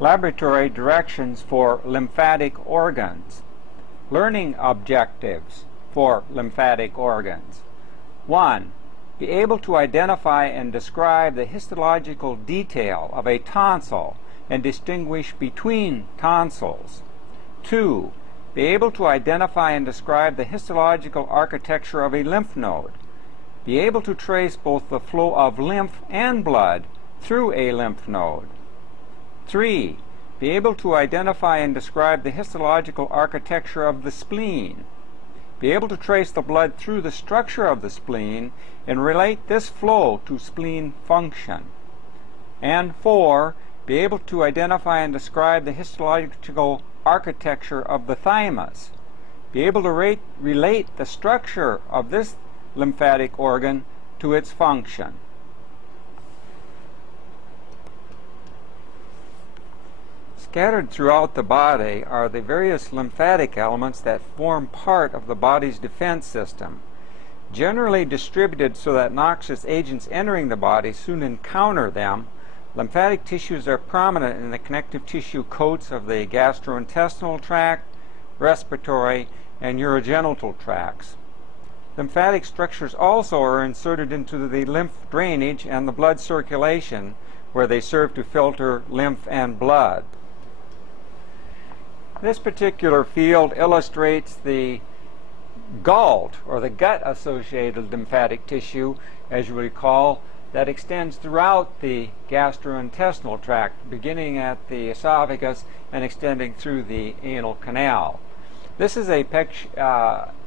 Laboratory directions for lymphatic organs. Learning objectives for lymphatic organs. 1. Be able to identify and describe the histological detail of a tonsil and distinguish between tonsils. 2. Be able to identify and describe the histological architecture of a lymph node. Be able to trace both the flow of lymph and blood through a lymph node. 3. Be able to identify and describe the histological architecture of the spleen. Be able to trace the blood through the structure of the spleen and relate this flow to spleen function. And 4. Be able to identify and describe the histological architecture of the thymus. Be able to relate the structure of this lymphatic organ to its function. Scattered throughout the body are the various lymphatic elements that form part of the body's defense system. Generally distributed so that noxious agents entering the body soon encounter them, lymphatic tissues are prominent in the connective tissue coats of the gastrointestinal tract, respiratory, and urogenital tracts. Lymphatic structures also are inserted into the lymph drainage and the blood circulation, where they serve to filter lymph and blood. This particular field illustrates the GALT, or the gut-associated lymphatic tissue, as you recall, that extends throughout the gastrointestinal tract, beginning at the esophagus and extending through the anal canal. This is a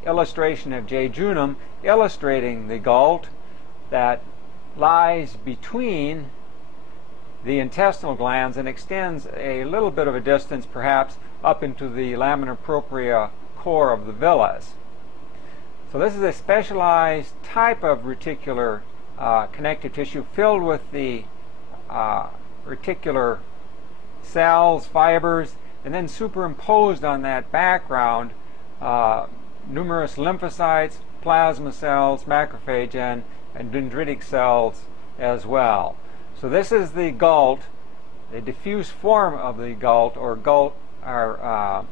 illustration of jejunum illustrating the GALT that lies between the intestinal glands and extends a little bit of a distance, perhaps, up into the lamina propria core of the villus. So this is a specialized type of reticular connective tissue filled with the reticular cells, fibers, and then superimposed on that background numerous lymphocytes, plasma cells, macrophage, and dendritic cells as well. So this is the GALT, the diffuse form of the GALT, or GALT, our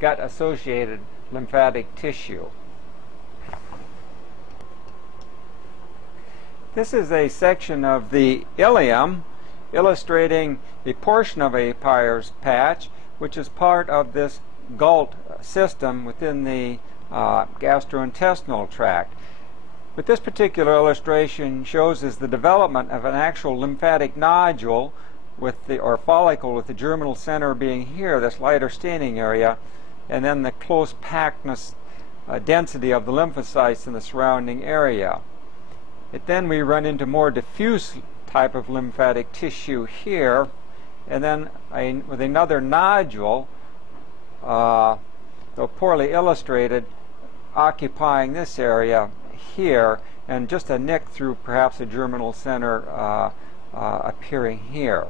gut-associated lymphatic tissue. This is a section of the ileum illustrating a portion of a Peyer's patch, which is part of this GALT system within the gastrointestinal tract. What this particular illustration shows is the development of an actual lymphatic nodule or follicle, with the germinal center being here, this lighter staining area, and then the close packedness density of the lymphocytes in the surrounding area. Then we run into more diffuse type of lymphatic tissue here, and then with another nodule, though poorly illustrated, occupying this area here, and just a nick through perhaps a germinal center appearing here.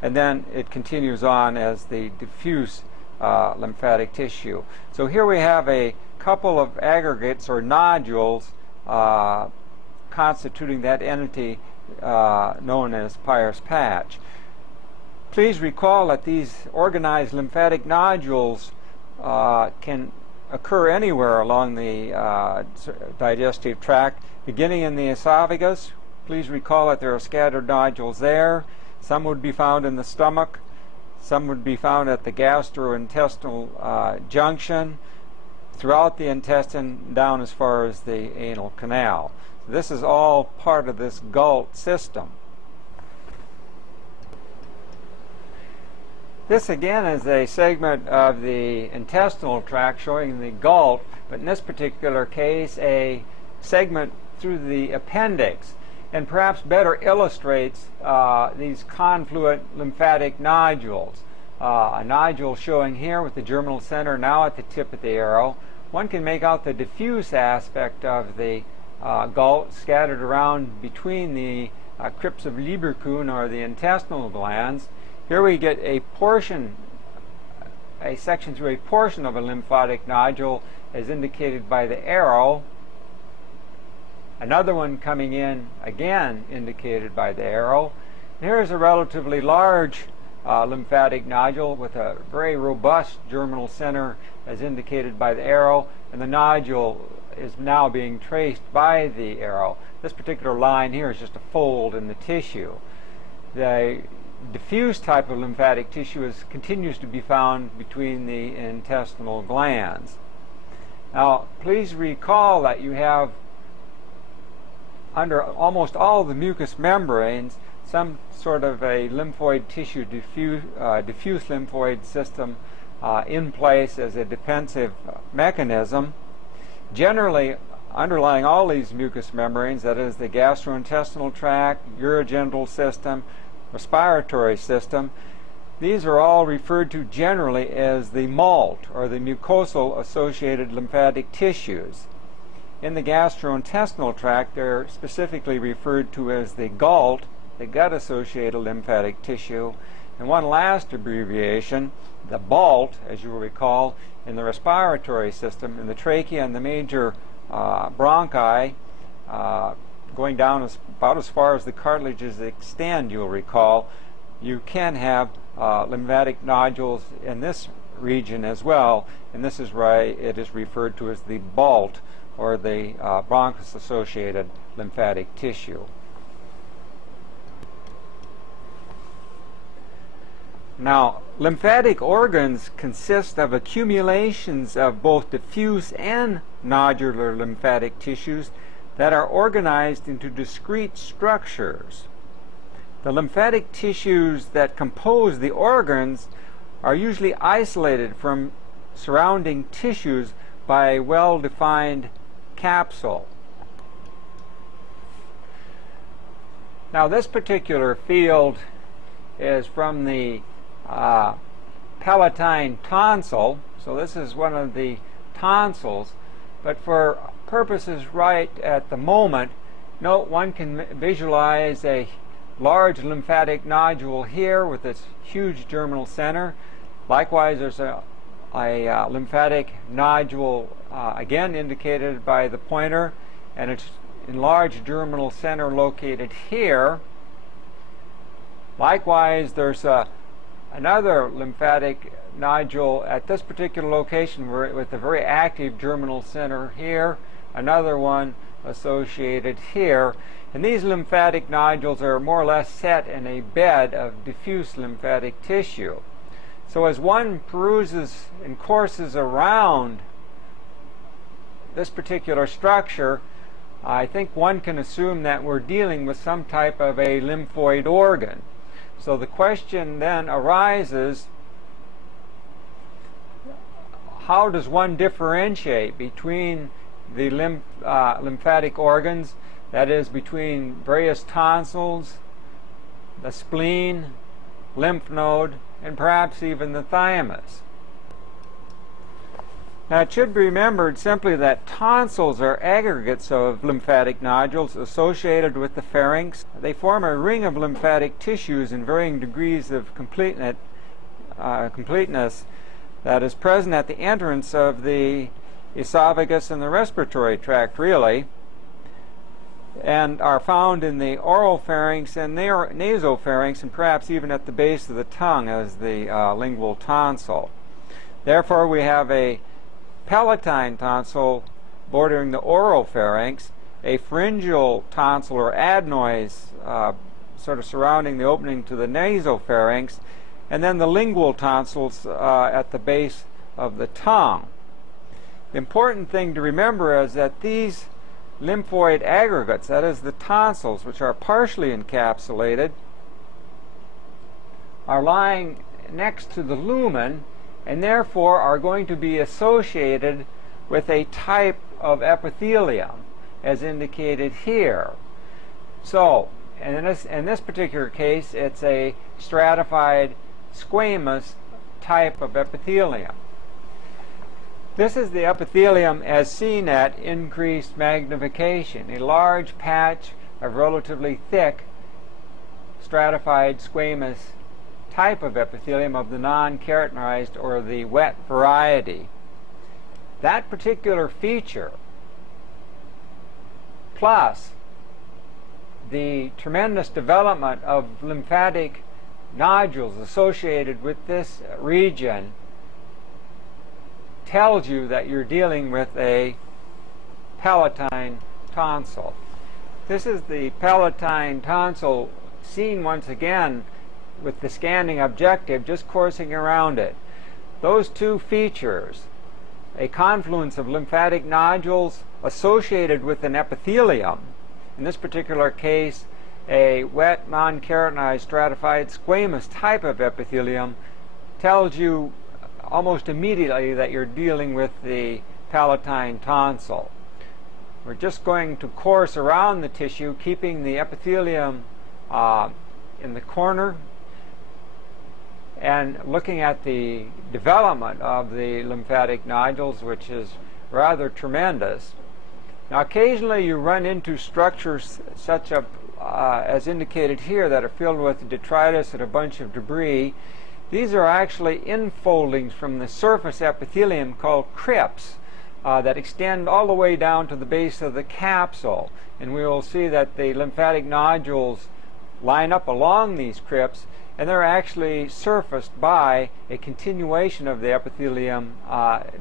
And then it continues on as the diffuse lymphatic tissue. So here we have a couple of aggregates or nodules constituting that entity known as Peyer's patch. Please recall that these organized lymphatic nodules can occur anywhere along the digestive tract, beginning in the esophagus. Please recall that there are scattered nodules there. Some would be found in the stomach. Some would be found at the gastrointestinal junction, throughout the intestine, down as far as the anal canal. So this is all part of this GALT system. This again is a segment of the intestinal tract showing the GALT, but in this particular case a segment through the appendix, and perhaps better illustrates these confluent lymphatic nodules. A nodule showing here with the germinal center now at the tip of the arrow. One can make out the diffuse aspect of the GALT scattered around between the crypts of Lieberkühn, or the intestinal glands. Here we get a section through a portion of a lymphatic nodule as indicated by the arrow. Another one coming in, again indicated by the arrow. Here's a relatively large lymphatic nodule with a very robust germinal center as indicated by the arrow, and the nodule is now being traced by the arrow. This particular line here is just a fold in the tissue. The diffuse type of lymphatic tissue continues to be found between the intestinal glands. Now, please recall that you have under almost all the mucous membranes some sort of a lymphoid tissue, diffuse lymphoid system in place as a defensive mechanism. Generally, underlying all these mucous membranes, that is the gastrointestinal tract, urogenital system, respiratory system, these are all referred to generally as the MALT, or the mucosal associated lymphatic tissues. In the gastrointestinal tract, they're specifically referred to as the GALT, the gut-associated lymphatic tissue. And one last abbreviation, the BALT, as you will recall, in the respiratory system, in the trachea and the major bronchi, going down about as far as the cartilages extend, you'll recall, you can have lymphatic nodules in this region as well, and this is why it is referred to as the BALT, or the bronchus-associated lymphatic tissue. Now, lymphatic organs consist of accumulations of both diffuse and nodular lymphatic tissues that are organized into discrete structures. The lymphatic tissues that compose the organs are usually isolated from surrounding tissues by a well-defined capsule. Now, this particular field is from the palatine tonsil, so this is one of the tonsils, but for purposes right at the moment, note one can visualize a large lymphatic nodule here with its huge germinal center. Likewise, there's a lymphatic nodule again indicated by the pointer, and its enlarged germinal center located here. Likewise, there's another lymphatic nodule at this particular location with a very active germinal center here, another one associated here, and these lymphatic nodules are more or less set in a bed of diffuse lymphatic tissue. So as one peruses and courses around this particular structure, I think one can assume that we're dealing with some type of a lymphoid organ. So the question then arises, how does one differentiate between the lymphatic organs, that is, between various tonsils, the spleen, lymph node, and perhaps even the thymus? Now, it should be remembered simply that tonsils are aggregates of lymphatic nodules associated with the pharynx. They form a ring of lymphatic tissues in varying degrees of completeness that is present at the entrance of the esophagus and the respiratory tract, really, and are found in the oropharynx and nasopharynx, and perhaps even at the base of the tongue as the lingual tonsil. Therefore, we have a palatine tonsil bordering the oropharynx, a pharyngeal tonsil or adenoids sort of surrounding the opening to the nasopharynx, and then the lingual tonsils at the base of the tongue. The important thing to remember is that these lymphoid aggregates, that is the tonsils, which are partially encapsulated, are lying next to the lumen, and therefore are going to be associated with a type of epithelium, as indicated here. So, in this particular case, it's a stratified squamous type of epithelium. This is the epithelium as seen at increased magnification, a large patch of relatively thick stratified squamous type of epithelium of the non-keratinized or the wet variety. That particular feature plus the tremendous development of lymphatic nodules associated with this region tells you that you're dealing with a palatine tonsil. This is the palatine tonsil seen once again with the scanning objective just coursing around it. Those two features, a confluence of lymphatic nodules associated with an epithelium, in this particular case a wet, non-keratinized, stratified squamous type of epithelium, tells you almost immediately that you're dealing with the palatine tonsil. We're just going to course around the tissue, keeping the epithelium in the corner and looking at the development of the lymphatic nodules, which is rather tremendous. Now, occasionally you run into structures such as indicated here that are filled with detritus and a bunch of debris. These are actually infoldings from the surface epithelium called crypts that extend all the way down to the base of the capsule. And we will see that the lymphatic nodules line up along these crypts, and they're actually surfaced by a continuation of the epithelium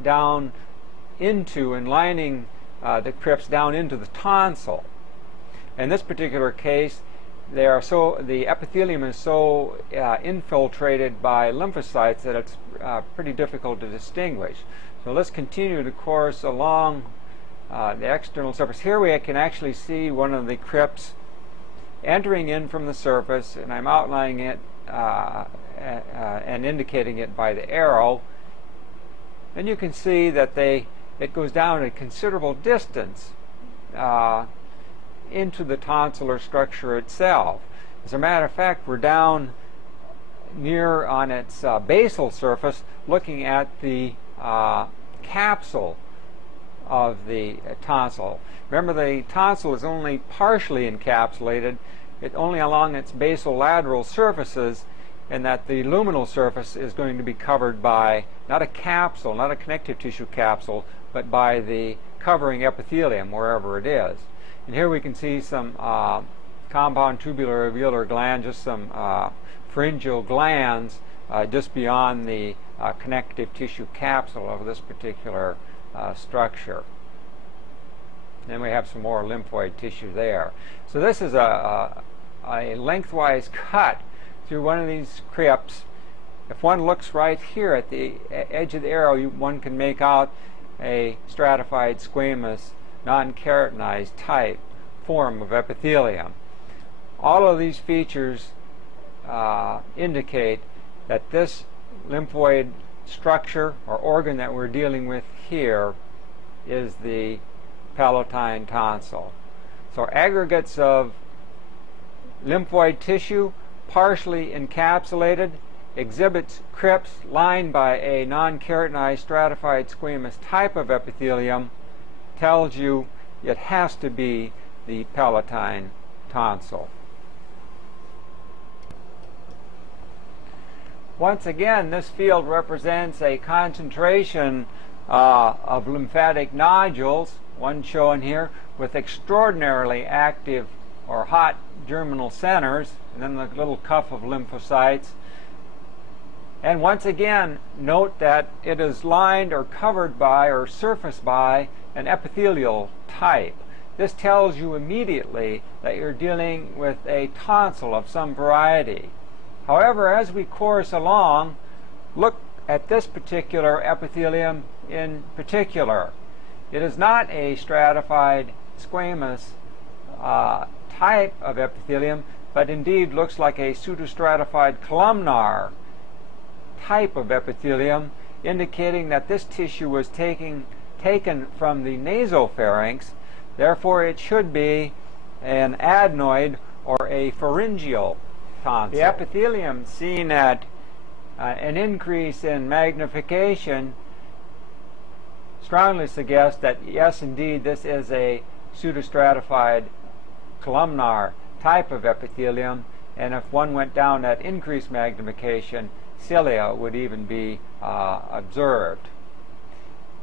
down into and lining the crypts down into the tonsil. In this particular case, the epithelium is so infiltrated by lymphocytes that it's pretty difficult to distinguish. So let's continue to course along the external surface. Here we can actually see one of the crypts entering in from the surface, and I'm outlining it and indicating it by the arrow. And you can see that it goes down a considerable distance into the tonsillar structure itself. As a matter of fact, we're down near on its basal surface looking at the capsule of the tonsil. Remember, the tonsil is only partially encapsulated. It's only along its basolateral surfaces, and that the luminal surface is going to be covered by not a capsule, not a connective tissue capsule, but by the covering epithelium wherever it is. And here we can see some compound tubular alveolar gland, just some pharyngeal glands just beyond the connective tissue capsule of this particular structure. Then we have some more lymphoid tissue there. So this is a lengthwise cut through one of these crypts. If one looks right here at the edge of the arrow, one can make out a stratified squamous non-keratinized type form of epithelium. All of these features indicate that this lymphoid structure or organ that we're dealing with here is the palatine tonsil. So aggregates of lymphoid tissue, partially encapsulated, exhibits crypts lined by a non-keratinized stratified squamous type of epithelium, tells you it has to be the palatine tonsil. Once again, this field represents a concentration of lymphatic nodules, one shown here, with extraordinarily active or hot germinal centers, and then the little cuff of lymphocytes. And once again, note that it is lined or covered by or surfaced by an epithelial type. This tells you immediately that you're dealing with a tonsil of some variety. However, as we course along, look at this particular epithelium in particular. It is not a stratified squamous type of epithelium, but indeed looks like a pseudostratified columnar type of epithelium, indicating that this tissue was taken from the nasopharynx. Therefore, it should be an adenoid or a pharyngeal tonsil. The epithelium seen at an increase in magnification strongly suggests that yes, indeed, this is a pseudostratified columnar type of epithelium, and if one went down at increased magnification, cilia would even be observed.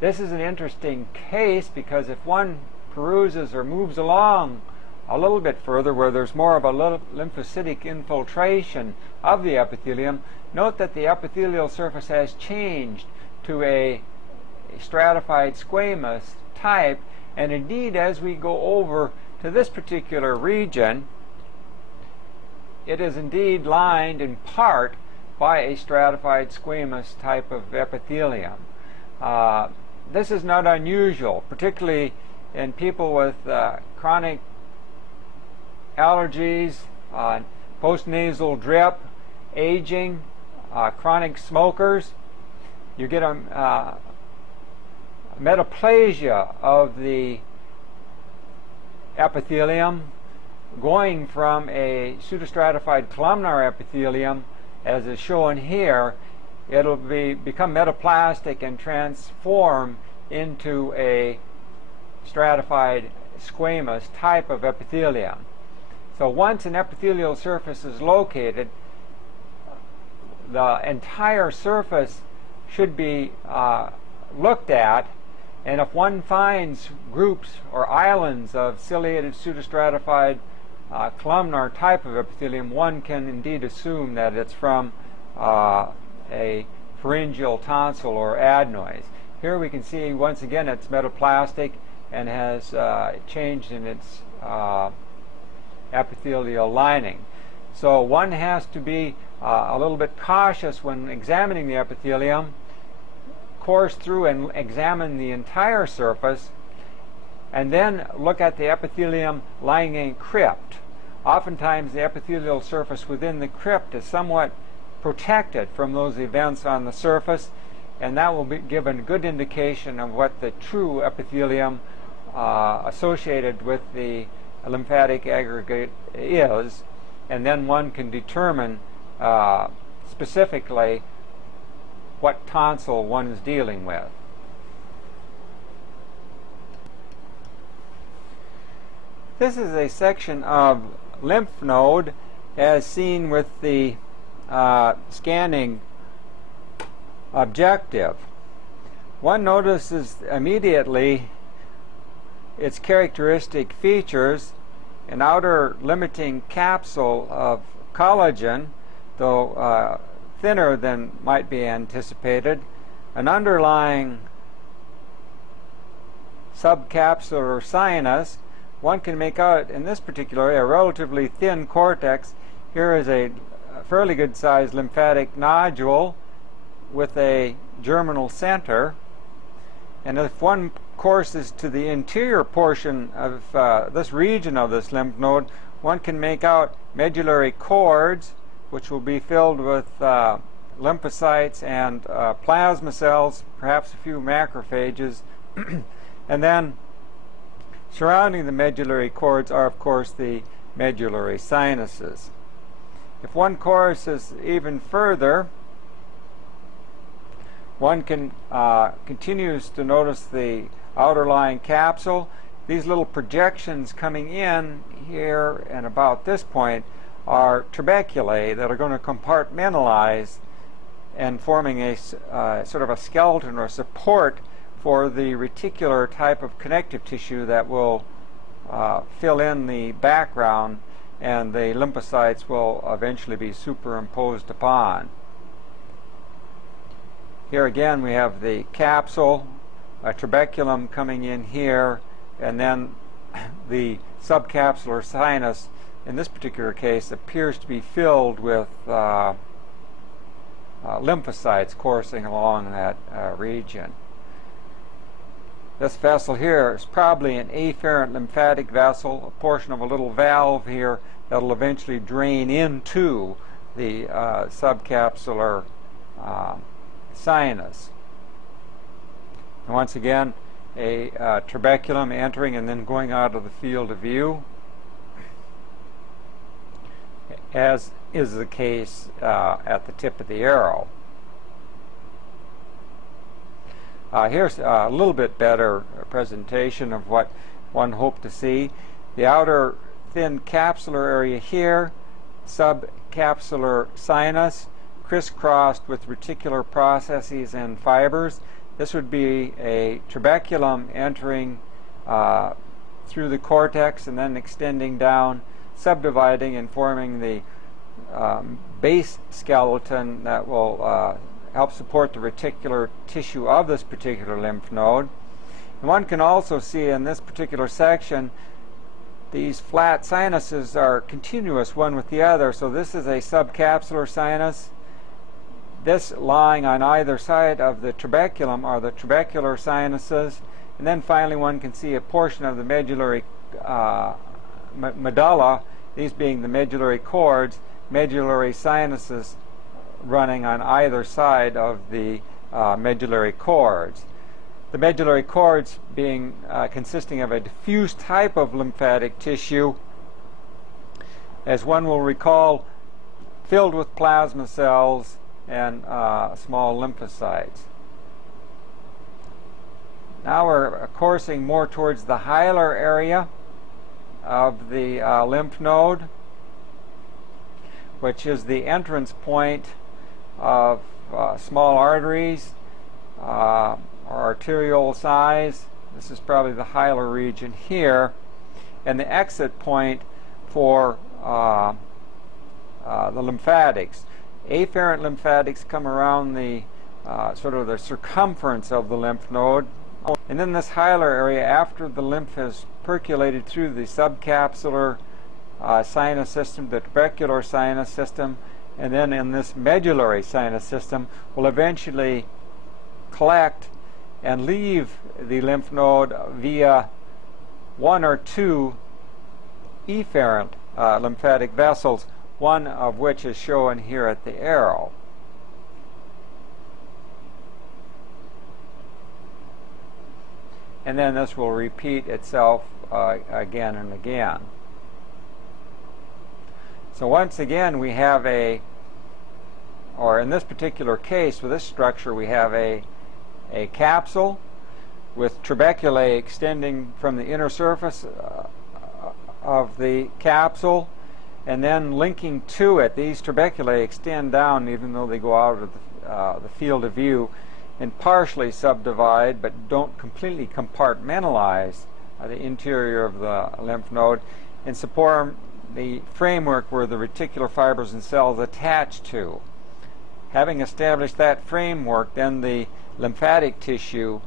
This is an interesting case because if one peruses or moves along a little bit further, where there's more of a lymphocytic infiltration of the epithelium, note that the epithelial surface has changed to a stratified squamous type, and indeed as we go over to this particular region, it is indeed lined in part by a stratified squamous type of epithelium. This is not unusual, particularly in people with chronic allergies, postnasal drip, aging, chronic smokers. You get a metaplasia of the epithelium going from a pseudostratified columnar epithelium, as is shown here. It'll become metaplastic and transform into a stratified squamous type of epithelium. So once an epithelial surface is located, the entire surface should be looked at, and if one finds groups or islands of ciliated pseudostratified columnar type of epithelium, one can indeed assume that it's from a pharyngeal tonsil or adenoids. Here we can see once again it's metaplastic and has changed in its epithelial lining. So one has to be a little bit cautious when examining the epithelium, course through and examine the entire surface, and then look at the epithelium lying in crypt. Oftentimes the epithelial surface within the crypt is somewhat protected from those events on the surface, and that will give a good indication of what the true epithelium associated with the lymphatic aggregate is, and then one can determine specifically what tonsil one is dealing with. This is a section of lymph node as seen with the scanning objective. One notices immediately its characteristic features: an outer limiting capsule of collagen, though thinner than might be anticipated, an underlying subcapsular sinus. One can make out in this particular area a relatively thin cortex. Here is a fairly good sized lymphatic nodule with a germinal center, and if one courses to the interior portion of this region of this lymph node, one can make out medullary cords, which will be filled with lymphocytes and plasma cells, perhaps a few macrophages. And then surrounding the medullary cords are, of course, the medullary sinuses. If one courses even further, one can continues to notice the outerlying capsule. These little projections coming in here and about this point are trabeculae that are going to compartmentalize and forming a sort of a skeleton or support for the reticular type of connective tissue that will fill in the background, and the lymphocytes will eventually be superimposed upon. Here again we have the capsule, a trabeculum coming in here, and then the subcapsular sinus in this particular case appears to be filled with lymphocytes coursing along that region. This vessel here is probably an afferent lymphatic vessel, a portion of a little valve here that will eventually drain into the subcapsular sinus. And once again, a trabeculum entering and then going out of the field of view, as is the case at the tip of the arrow. Here's a little bit better presentation of what one hoped to see. The outer thin capsular area here, subcapsular sinus, crisscrossed with reticular processes and fibers. This would be a trabeculum entering through the cortex and then extending down, subdividing and forming the base skeleton that will help support the reticular tissue of this particular lymph node. And one can also see in this particular section these flat sinuses are continuous one with the other. So this is a subcapsular sinus. This lying on either side of the trabeculum are the trabecular sinuses. And then finally one can see a portion of the medullary medulla, these being the medullary cords, medullary sinuses running on either side of the medullary cords. The medullary cords being consisting of a diffuse type of lymphatic tissue, as one will recall, filled with plasma cells and small lymphocytes. Now we're coursing more towards the hilar area of the lymph node, which is the entrance point of small arteries or arterial size. This is probably the hilar region here, and the exit point for the lymphatics. Afferent lymphatics come around the sort of the circumference of the lymph node, and then this hilar area, after the lymph has percolated through the subcapsular sinus system, the trabecular sinus system, and then in this medullary sinus system, will eventually collect and leave the lymph node via one or two efferent lymphatic vessels, one of which is shown here at the arrow. And then this will repeat itself again and again. So once again we have or in this particular case with this structure, we have a capsule with trabeculae extending from the inner surface of the capsule, and then linking to it. These trabeculae extend down even though they go out of the field of view, and partially subdivide but don't completely compartmentalize the interior of the lymph node and support the framework where the reticular fibers and cells attach to. Having established that framework, then the lymphatic tissue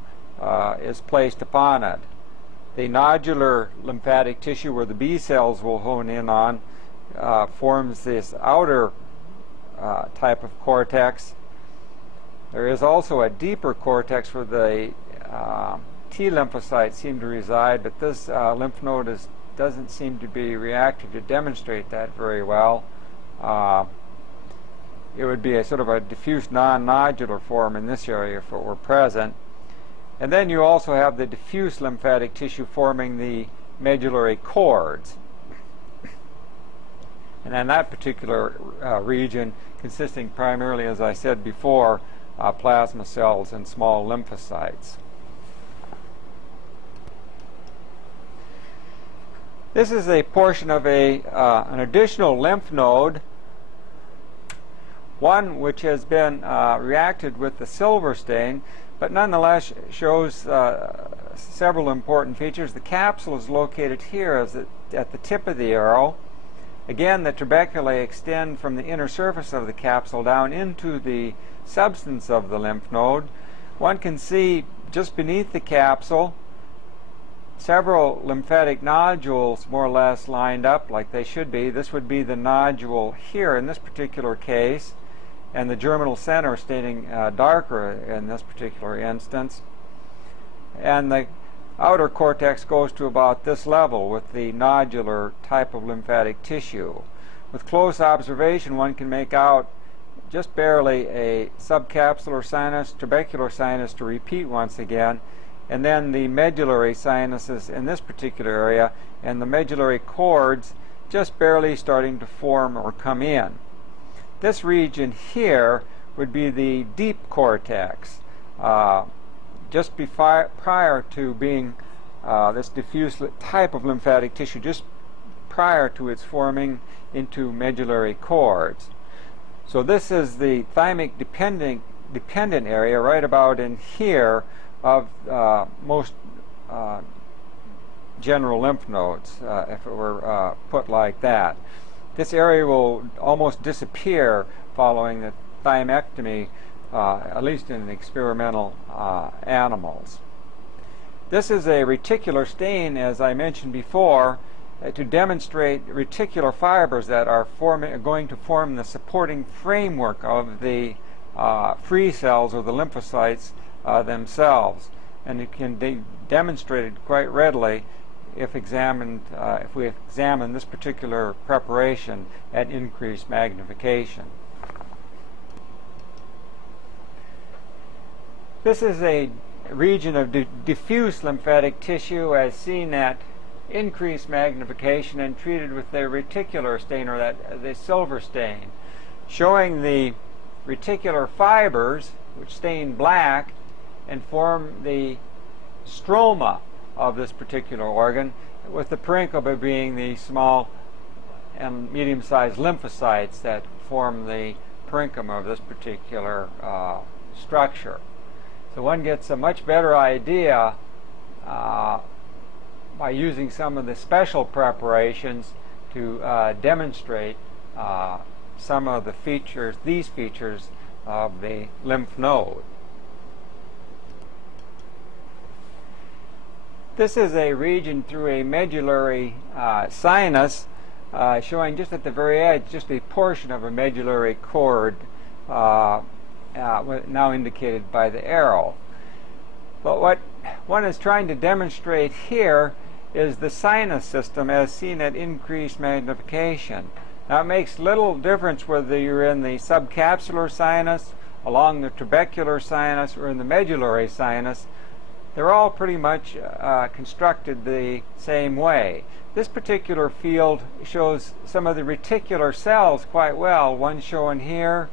is placed upon it. The nodular lymphatic tissue, where the B cells will hone in on, forms this outer type of cortex. There is also a deeper cortex where the T lymphocytes seem to reside, but this lymph node doesn't seem to be reactive to demonstrate that very well. It would be a sort of a diffuse non-nodular form in this area if it were present. And then you also have the diffuse lymphatic tissue forming the medullary cords. And in that particular region, consisting primarily, as I said before, plasma cells and small lymphocytes. This is a portion of an additional lymph node, one which has been reacted with the silver stain, but nonetheless shows several important features. The capsule is located here at the tip of the arrow. Again, the trabeculae extend from the inner surface of the capsule down into the substance of the lymph node. One can see just beneath the capsule several lymphatic nodules more or less lined up like they should be. This would be the nodule here in this particular case, and the germinal center staining darker in this particular instance. And the outer cortex goes to about this level with the nodular type of lymphatic tissue. With close observation, one can make out just barely a subcapsular sinus, trabecular sinus to repeat once again, and then the medullary sinuses in this particular area, and the medullary cords just barely starting to form or come in. This region here would be the deep cortex, just prior to being this diffuse type of lymphatic tissue, just prior to its forming into medullary cords. So this is the thymic dependent area right about in here of most general lymph nodes, if it were put like that. This area will almost disappear following the thymectomy, at least in the experimental animals. This is a reticular stain, as I mentioned before, to demonstrate reticular fibers that are going to form the supporting framework of the free cells or the lymphocytes themselves. And it can be demonstrated quite readily if we examine this particular preparation at increased magnification. This is a region of diffuse lymphatic tissue as seen at increased magnification and treated with the reticular stain, or the silver stain, showing the reticular fibers which stain black and form the stroma of this particular organ, with the parenchyma being the small and medium-sized lymphocytes that form the parenchyma of this particular structure. So one gets a much better idea by using some of the special preparations to demonstrate some of the features, these features of the lymph node. This is a region through a medullary sinus, showing just at the very edge, just a portion of a medullary cord, now indicated by the arrow. But what one is trying to demonstrate here is the sinus system as seen at increased magnification. Now it makes little difference whether you're in the subcapsular sinus, along the trabecular sinus, or in the medullary sinus. They're all pretty much constructed the same way. This particular field shows some of the reticular cells quite well, one shown here,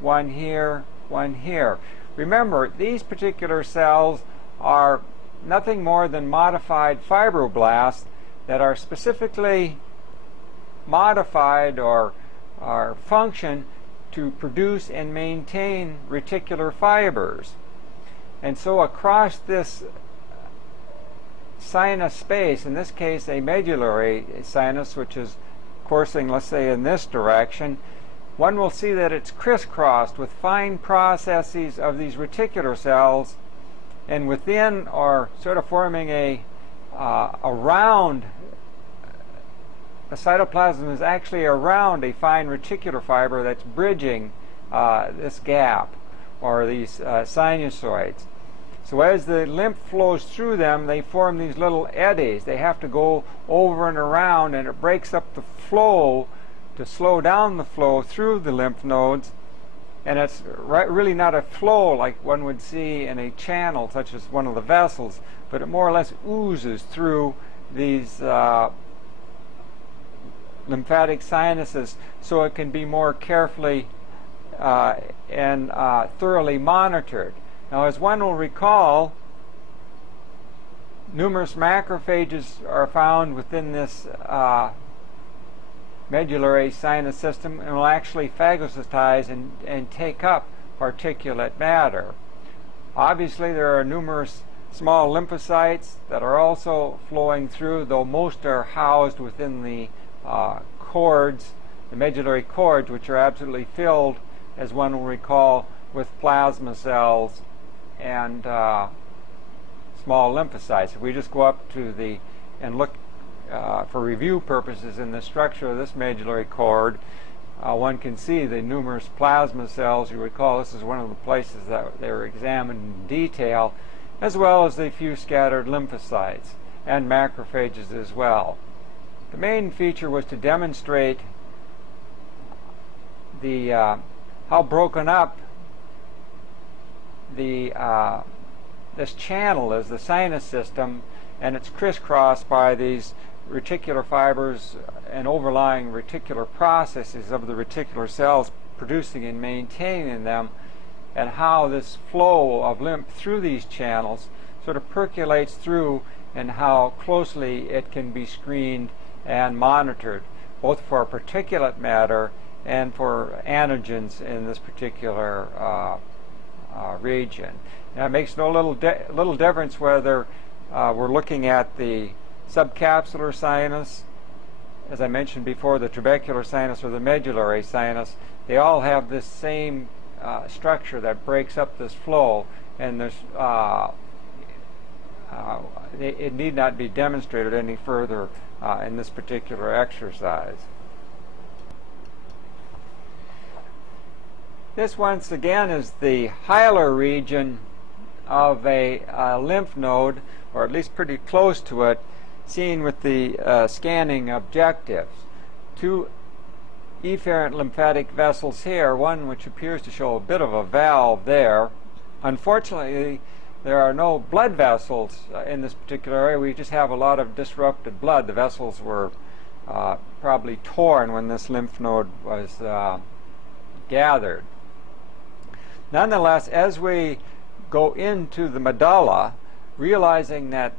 one here, one here. Remember, these particular cells are nothing more than modified fibroblasts that are specifically modified or function to produce and maintain reticular fibers. And so across this sinus space, in this case a medullary sinus which is coursing, let's say, in this direction, one will see that it's crisscrossed with fine processes of these reticular cells, and within are sort of forming a round. The cytoplasm is actually around a fine reticular fiber that's bridging this gap, or these sinusoids. So as the lymph flows through them, they form these little eddies. They have to go over and around, and it breaks up the flow to slow down the flow through the lymph nodes. And it's really not a flow like one would see in a channel, such as one of the vessels, but it more or less oozes through these lymphatic sinuses, so it can be more carefully and thoroughly monitored. Now, as one will recall, numerous macrophages are found within this medullary sinus system, and will actually phagocytize and take up particulate matter. Obviously, there are numerous small lymphocytes that are also flowing through, though most are housed within the cords, the medullary cords, which are absolutely filled, as one will recall, with plasma cells and small lymphocytes. If we just go up to and look for review purposes in the structure of this medullary cord, one can see the numerous plasma cells. You recall this is one of the places that they were examined in detail, as well as the few scattered lymphocytes and macrophages as well. The main feature was to demonstrate how broken up this channel is, the sinus system, and it's crisscrossed by these reticular fibers and overlying reticular processes of the reticular cells producing and maintaining them, and how this flow of lymph through these channels sort of percolates through, and how closely it can be screened and monitored, both for particulate matter and for antigens in this particular region. Now, it makes no little difference whether we're looking at the subcapsular sinus, as I mentioned before, the trabecular sinus or the medullary sinus, they all have this same structure that breaks up this flow, and there's it need not be demonstrated any further in this particular exercise. This once again is the hilar region of a lymph node, or at least pretty close to it, seen with the scanning objectives. Two efferent lymphatic vessels here, one which appears to show a bit of a valve there. Unfortunately, there are no blood vessels in this particular area. We just have a lot of disrupted blood. The vessels were probably torn when this lymph node was gathered. Nonetheless, as we go into the medulla, realizing that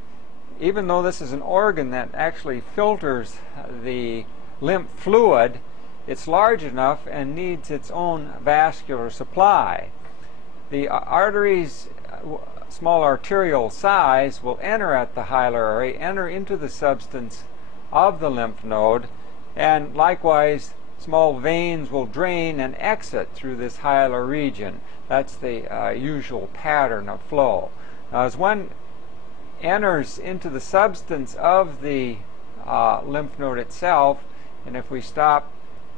even though this is an organ that actually filters the lymph fluid, it's large enough and needs its own vascular supply. The arteries, small arterial size, will enter at the hilar area, enter into the substance of the lymph node, and likewise small veins will drain and exit through this hilar region. That's the usual pattern of flow. Now, as one enters into the substance of the lymph node itself, and if we stop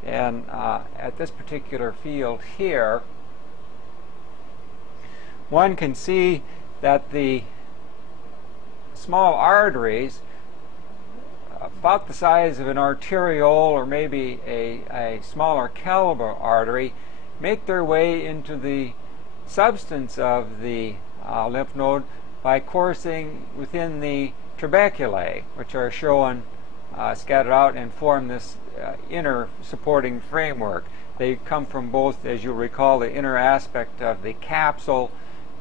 and at this particular field here, one can see that the small arteries, about the size of an arteriole or maybe a smaller caliber artery, make their way into the substance of the lymph node by coursing within the trabeculae, which are shown scattered out and form this inner supporting framework. They come from both, as you'll recall, the inner aspect of the capsule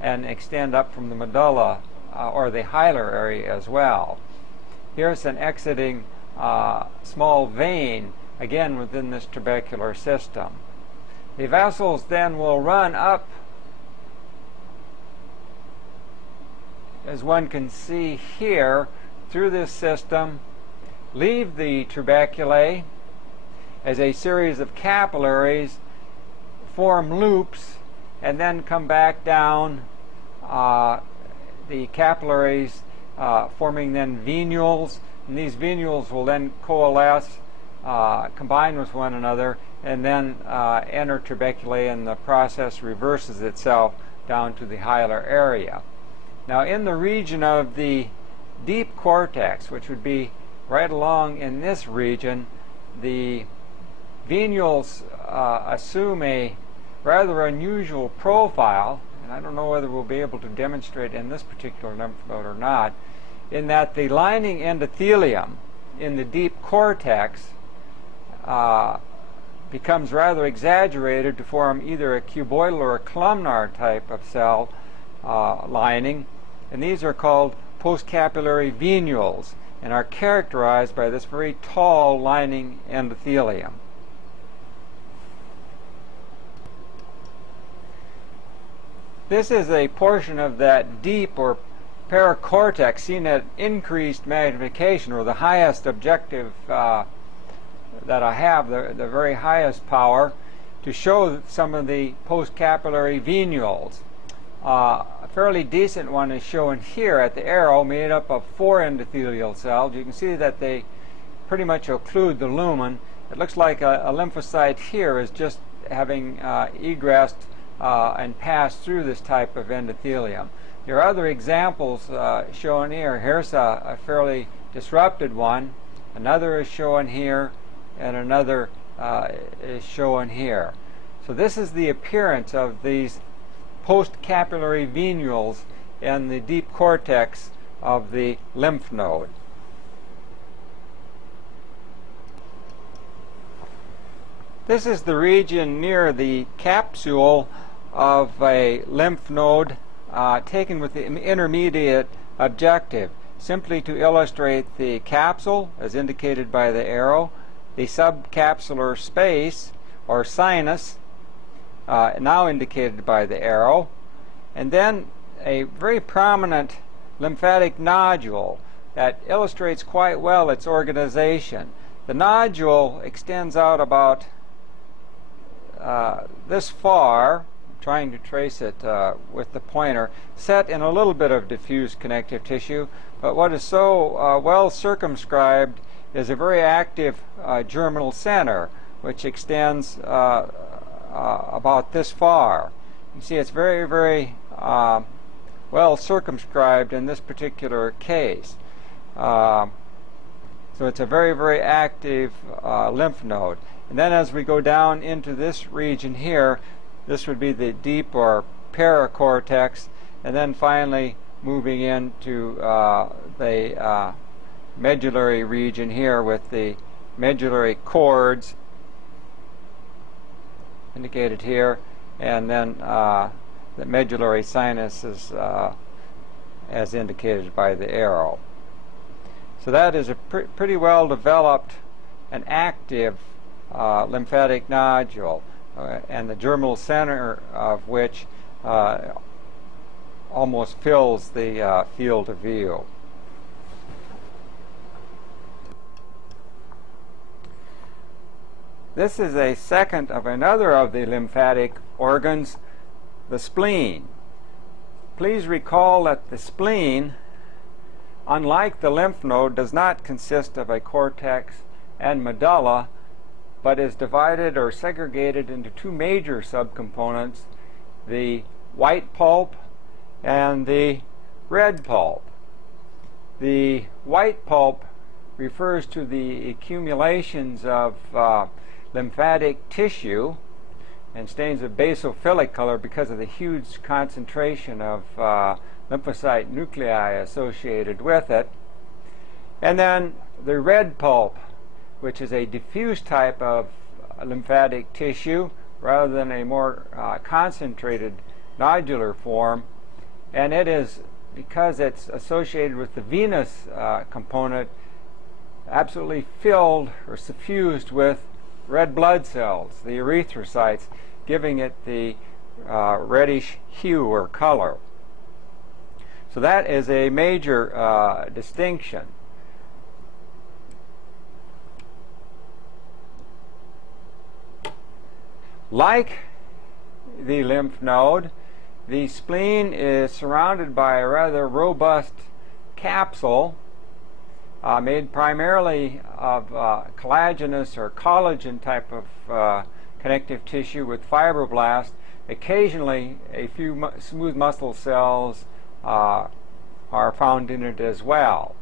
and extend up from the medulla or the hilar area as well. Here's an exiting small vein, again within this trabecular system. The vessels then will run up, as one can see here, through this system, leave the trabeculae as a series of capillaries, form loops, and then come back down, the capillaries forming then venules, and these venules will then coalesce, combine with one another, and then enter trabeculae, and the process reverses itself down to the hilar area. Now, in the region of the deep cortex, which would be right along in this region, the venules assume a rather unusual profile, and I don't know whether we'll be able to demonstrate in this particular lymph node or not, in that the lining endothelium in the deep cortex becomes rather exaggerated to form either a cuboidal or a columnar type of cell lining, and these are called postcapillary venules and are characterized by this very tall lining endothelium. This is a portion of that deep or paracortex seen at increased magnification, or the highest objective that I have, the very highest power, to show some of the postcapillary venules. A fairly decent one is shown here at the arrow, made up of 4 endothelial cells. You can see that they pretty much occlude the lumen. It looks like a lymphocyte here is just having egressed and passed through this type of endothelium. There are other examples shown here. Here's a fairly disrupted one. Another is shown here, and another is shown here. So this is the appearance of these postcapillary venules in the deep cortex of the lymph node. This is the region near the capsule of a lymph node taken with the intermediate objective, simply to illustrate the capsule as indicated by the arrow, the subcapsular space or sinus now indicated by the arrow, and then a very prominent lymphatic nodule that illustrates quite well its organization. The nodule extends out about this far. I'm trying to trace it with the pointer, set in a little bit of diffuse connective tissue, but what is so well circumscribed is a very active germinal center, which extends about this far. You see it's very, very well circumscribed in this particular case. So it's a very, very active lymph node. And then as we go down into this region here, this would be the deep or paracortex, and then finally moving into the medullary region here with the medullary cords indicated here, and then the medullary sinuses as indicated by the arrow. So that is a pretty well developed and active lymphatic nodule, and the germinal center of which almost fills the field of view. This is a second of another of the lymphatic organs, the spleen. Please recall that the spleen, unlike the lymph node, does not consist of a cortex and medulla, but is divided or segregated into two major subcomponents, the white pulp and the red pulp. The white pulp refers to the accumulations of lymphatic tissue and stains of basophilic color because of the huge concentration of lymphocyte nuclei associated with it. And then the red pulp, which is a diffuse type of lymphatic tissue rather than a more concentrated nodular form, and it is, because it's associated with the venous component, absolutely filled or suffused with red blood cells, the erythrocytes, giving it the reddish hue or color. So that is a major distinction. Like the lymph node, the spleen is surrounded by a rather robust capsule made primarily of collagenous or collagen type of connective tissue with fibroblasts. Occasionally a few smooth muscle cells are found in it as well.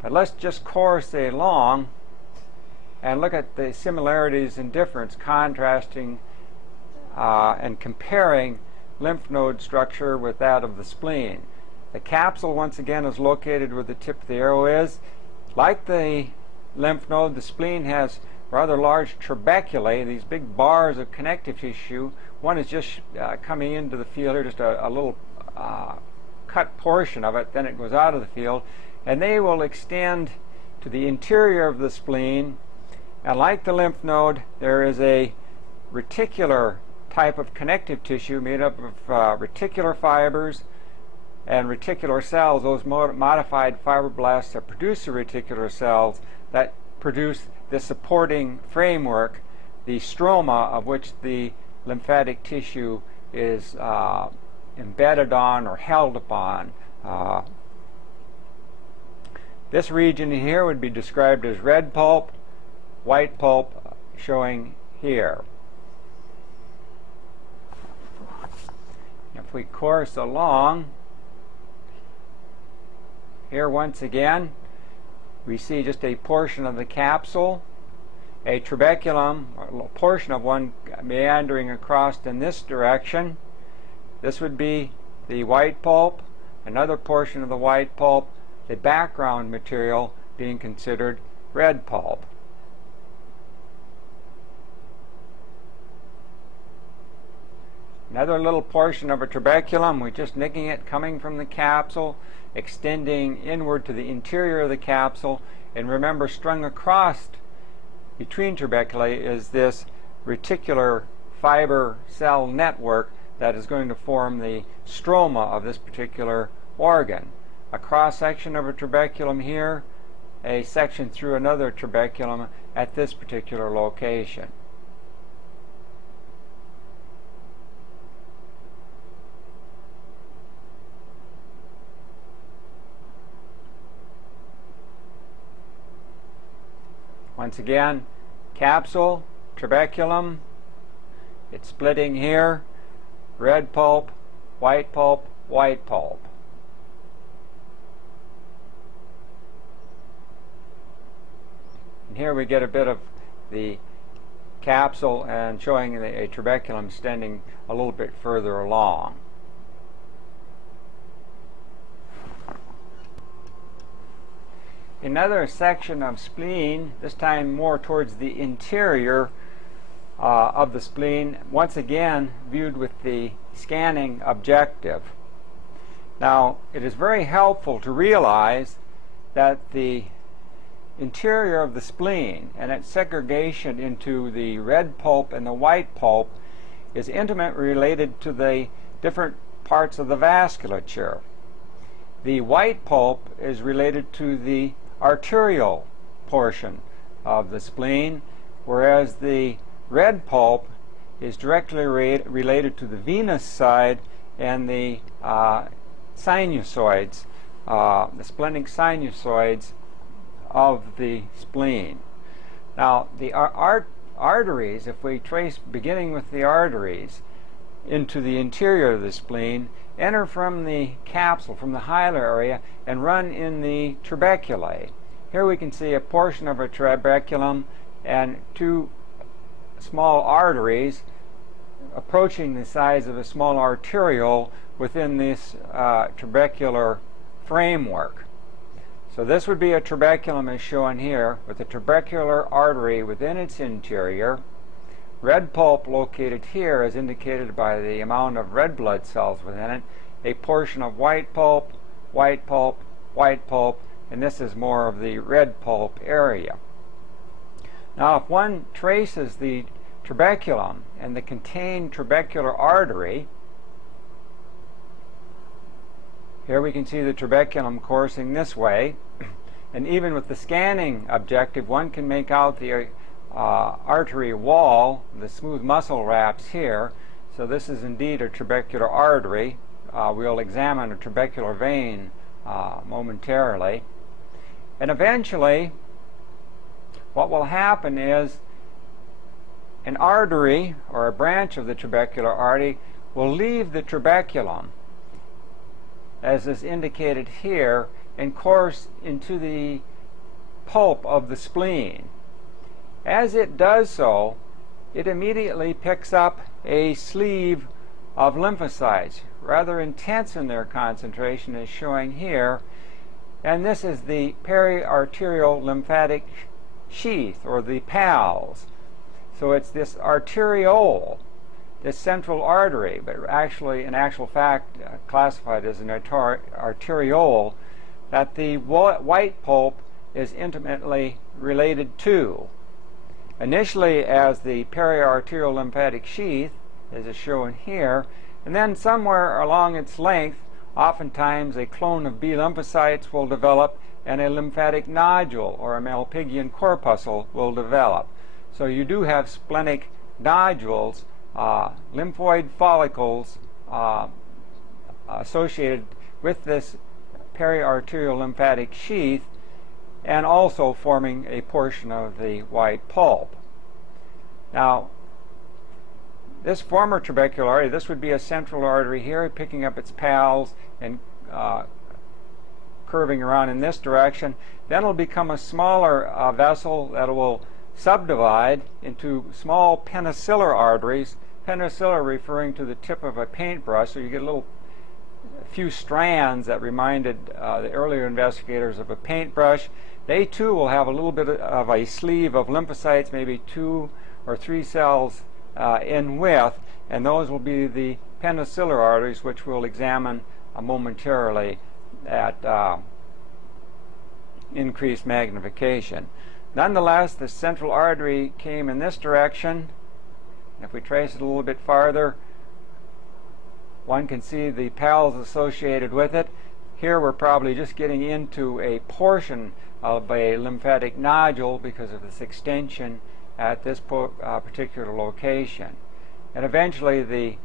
But let's just course along and look at the similarities and difference, contrasting and comparing lymph node structure with that of the spleen. The capsule, once again, is located where the tip of the arrow is. Like the lymph node, the spleen has rather large trabeculae, these big bars of connective tissue. One is just coming into the field here, just a little cut portion of it, then it goes out of the field, and they will extend to the interior of the spleen. And like the lymph node, there is a reticular type of connective tissue made up of reticular fibers and reticular cells, those modified fibroblasts that produce the reticular cells that produce the supporting framework, the stroma, of which the lymphatic tissue is embedded on or held upon. This region here would be described as red pulp, white pulp showing here. If we course along, here once again we see just a portion of the capsule, a trabeculum, or a portion of one meandering across in this direction. This would be the white pulp, another portion of the white pulp, the background material being considered red pulp. Another little portion of a trabeculum, we're just nicking it, coming from the capsule, extending inward to the interior of the capsule. And remember, strung across between trabeculae is this reticular fiber cell network that is going to form the stroma of this particular organ. a cross-section of a trabeculum here, a section through another trabeculum at this particular location. Once again, capsule, trabeculum, it's splitting here, red pulp, white pulp, white pulp. And here we get a bit of the capsule and showing a trabeculum extending a little bit further along. Another section of spleen, this time more towards the interior of the spleen, once again viewed with the scanning objective. Now, it is very helpful to realize that the interior of the spleen and its segregation into the red pulp and the white pulp is intimately related to the different parts of the vasculature. The white pulp is related to the arterial portion of the spleen, whereas the red pulp is directly related to the venous side and the sinusoids, the splenic sinusoids of the spleen. Now, the arteries, if we trace beginning with the arteries into the interior of the spleen, enter from the capsule, from the hilar area, and run in the trabeculae. Here we can see a portion of a trabeculum and two small arteries approaching the size of a small arteriole within this trabecular framework. So this would be a trabeculum as shown here, with a trabecular artery within its interior. Red pulp located here is indicated by the amount of red blood cells within it. A portion of white pulp, white pulp, white pulp, and this is more of the red pulp area. Now, if one traces the trabeculum and the contained trabecular artery, here we can see the trabeculum coursing this way, and even with the scanning objective, one can make out the artery wall, the smooth muscle wraps here. So this is indeed a trabecular artery. We'll examine a trabecular vein momentarily. And eventually, what will happen is an artery, or a branch of the trabecular artery, will leave the trabeculum, as is indicated here, and course into the pulp of the spleen. As it does so, it immediately picks up a sleeve of lymphocytes, rather intense in their concentration, as showing here, and this is the periarterial lymphatic sheath, or the PALS. So it's this arteriole, this central artery, but actually, in actual fact, classified as an arteriole, that the white pulp is intimately related to. Initially as the periarterial lymphatic sheath, as is shown here, and then somewhere along its length, oftentimes a clone of B lymphocytes will develop and a lymphatic nodule, or a Malpighian corpuscle, will develop. So you do have splenic nodules, lymphoid follicles associated with this periarterial lymphatic sheath, and also forming a portion of the white pulp. Now, this former trabecular artery, this would be a central artery here, picking up its pals and curving around in this direction. Then it'll become a smaller vessel that will subdivide into small penicillar arteries. Penicillar referring to the tip of a paintbrush, so you get a few strands that reminded the earlier investigators of a paintbrush. They too will have a little bit of a sleeve of lymphocytes, maybe 2 or 3 cells in width, and those will be the penicillar arteries, which we'll examine momentarily at increased magnification. Nonetheless, the central artery came in this direction. If we trace it a little bit farther, one can see the pals associated with it. Here we're probably just getting into a portion of a lymphatic nodule because of this extension at this particular location. And eventually the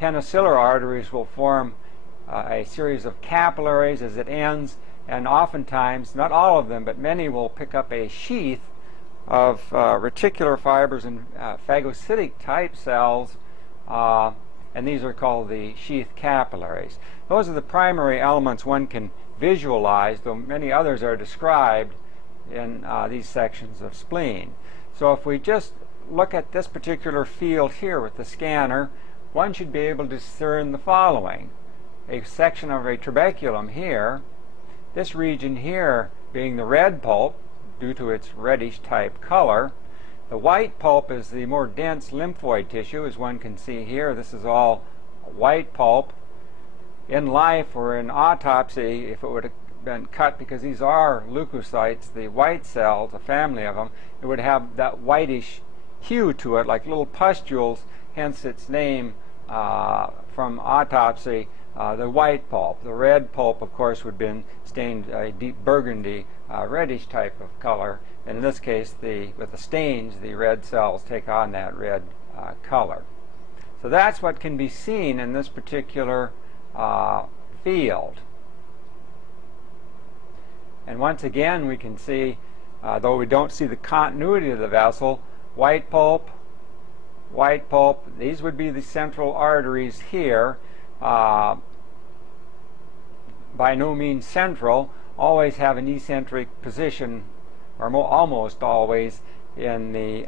penicillary arteries will form a series of capillaries as it ends, and oftentimes, not all of them, but many will pick up a sheath of reticular fibers and phagocytic type cells, and these are called the sheath capillaries. Those are the primary elements one can visualize, though many others are described in these sections of spleen. So if we just look at this particular field here with the scanner, one should be able to discern the following. A section of a trabeculum here, this region here being the red pulp due to its reddish type color. The white pulp is the more dense lymphoid tissue, as one can see here. This is all white pulp. In life or in autopsy, if it would have been cut, because these are leukocytes, the white cells, a family of them, it would have that whitish hue to it, like little pustules, hence its name from autopsy, the white pulp. The red pulp, of course, would have been stained a deep burgundy, reddish type of color. And in this case, with the stains, the red cells take on that red color. So that's what can be seen in this particular field. And once again, we can see, though we don't see the continuity of the vessel, white pulp, these would be the central arteries here. By no means central, always have an eccentric position, or almost always, in the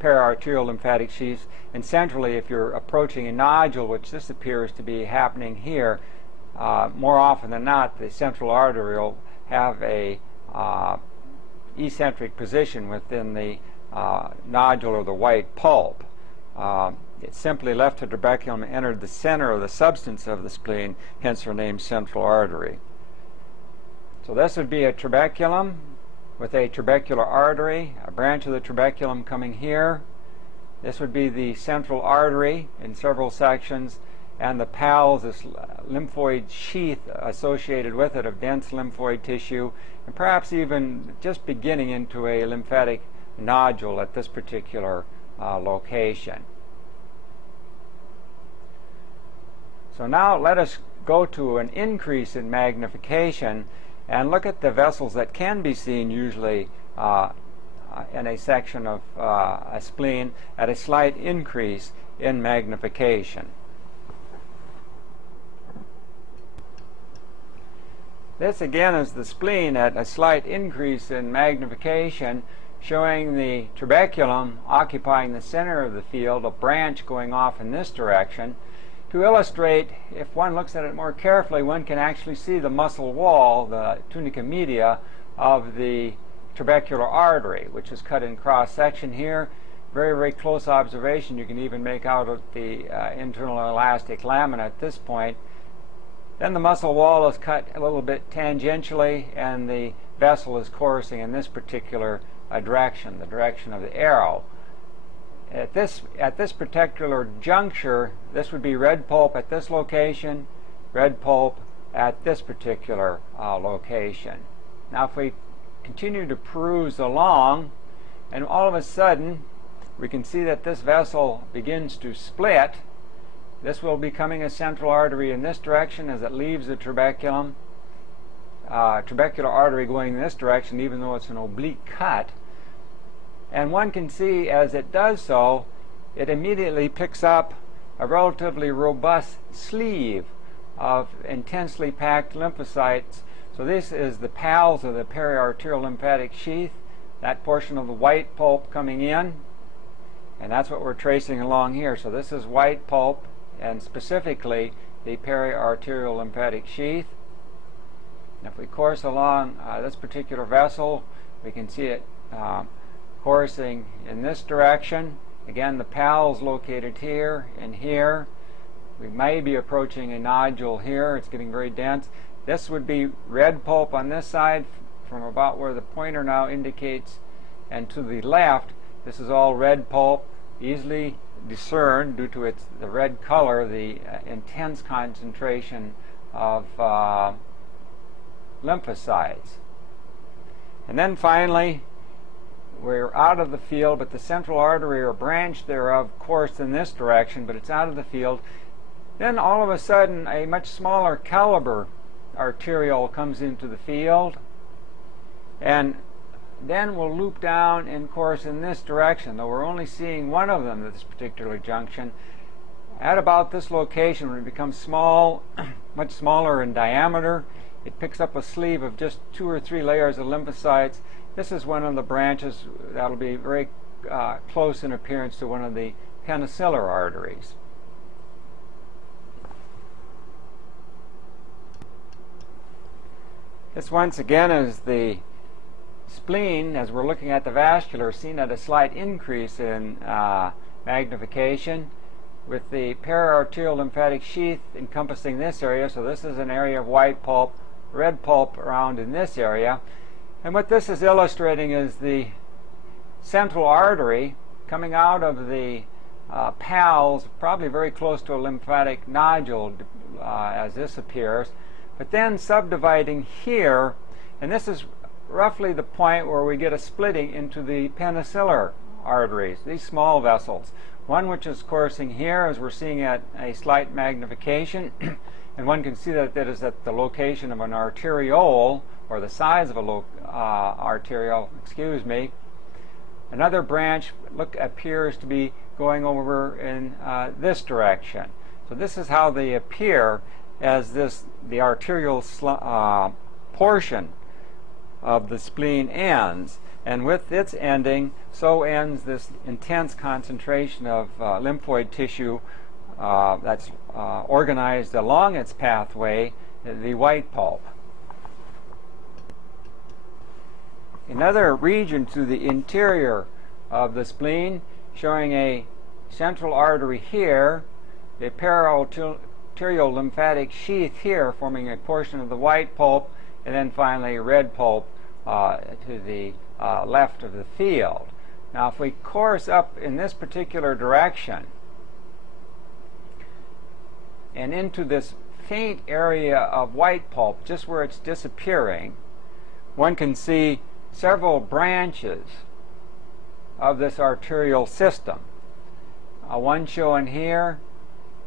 periarterial lymphatic sheaths. And centrally, if you're approaching a nodule, which this appears to be happening here, more often than not, the central artery will have a eccentric position within the nodule or the white pulp. It simply left the trabeculum and entered the center of the substance of the spleen, hence her name central artery. So this would be a trabeculum with a trabecular artery, a branch of the trabeculum coming here. This would be the central artery in several sections, and the pals, this lymphoid sheath associated with it of dense lymphoid tissue, and perhaps even just beginning into a lymphatic nodule at this particular location. So now let us go to an increase in magnification and look at the vessels that can be seen usually in a section of a spleen at a slight increase in magnification. This again is the spleen at a slight increase in magnification, showing the trabeculum occupying the center of the field, a branch going off in this direction. To illustrate, if one looks at it more carefully, one can actually see the muscle wall, the tunica media, of the trabecular artery, which is cut in cross-section here. Very, very close observation. You can even make out the internal elastic lamina at this point. Then the muscle wall is cut a little bit tangentially, and the vessel is coursing in this particular direction, the direction of the arrow. At this particular juncture, this would be red pulp at this location, red pulp at this particular location. Now if we continue to peruse along, and all of a sudden we can see that this vessel begins to split. This will be becoming a central artery in this direction as it leaves the trabeculum. Trabecular artery going in this direction, even though it's an oblique cut. And one can see as it does so, it immediately picks up a relatively robust sleeve of intensely packed lymphocytes. So this is the pals of the periarterial lymphatic sheath, that portion of the white pulp coming in, and that's what we're tracing along here. So this is white pulp, and specifically the periarterial lymphatic sheath. And if we course along this particular vessel, we can see it coursing in this direction. Again, the pals located here and here. We may be approaching a nodule here. It's getting very dense. This would be red pulp on this side from about where the pointer now indicates, and to the left this is all red pulp, easily discern, due to the red color, the intense concentration of lymphocytes. And then finally, we're out of the field, but the central artery or branch thereof coursed in this direction, but it's out of the field. Then all of a sudden, a much smaller caliber arteriole comes into the field, and then we'll loop down and course in this direction, though we're only seeing one of them at this particular junction. At about this location, when it becomes small, much smaller in diameter, it picks up a sleeve of just 2 or 3 layers of lymphocytes. This is one of the branches that'll be very close in appearance to one of the penicillar arteries. This once again is the spleen, as we're looking at the vascular, seen at a slight increase in magnification, with the para-arterial lymphatic sheath encompassing this area. So this is an area of white pulp, red pulp around in this area. And what this is illustrating is the central artery coming out of the pals, probably very close to a lymphatic nodule as this appears, but then subdividing here, and this is roughly the point where we get a splitting into the penicillar arteries, these small vessels. One which is coursing here, as we're seeing at a slight magnification, and one can see that that is at the location of an arteriole, or the size of a arteriole, excuse me. Another branch appears to be going over in this direction. So this is how they appear as the arterial portion of the spleen ends. And with its ending, so ends this intense concentration of lymphoid tissue that's organized along its pathway, the white pulp. Another region to the interior of the spleen, showing a central artery here, the para-arterial lymphatic sheath here, forming a portion of the white pulp, and then finally red pulp to the left of the field. Now if we course up in this particular direction and into this faint area of white pulp, just where it's disappearing, one can see several branches of this arterial system. One shown here,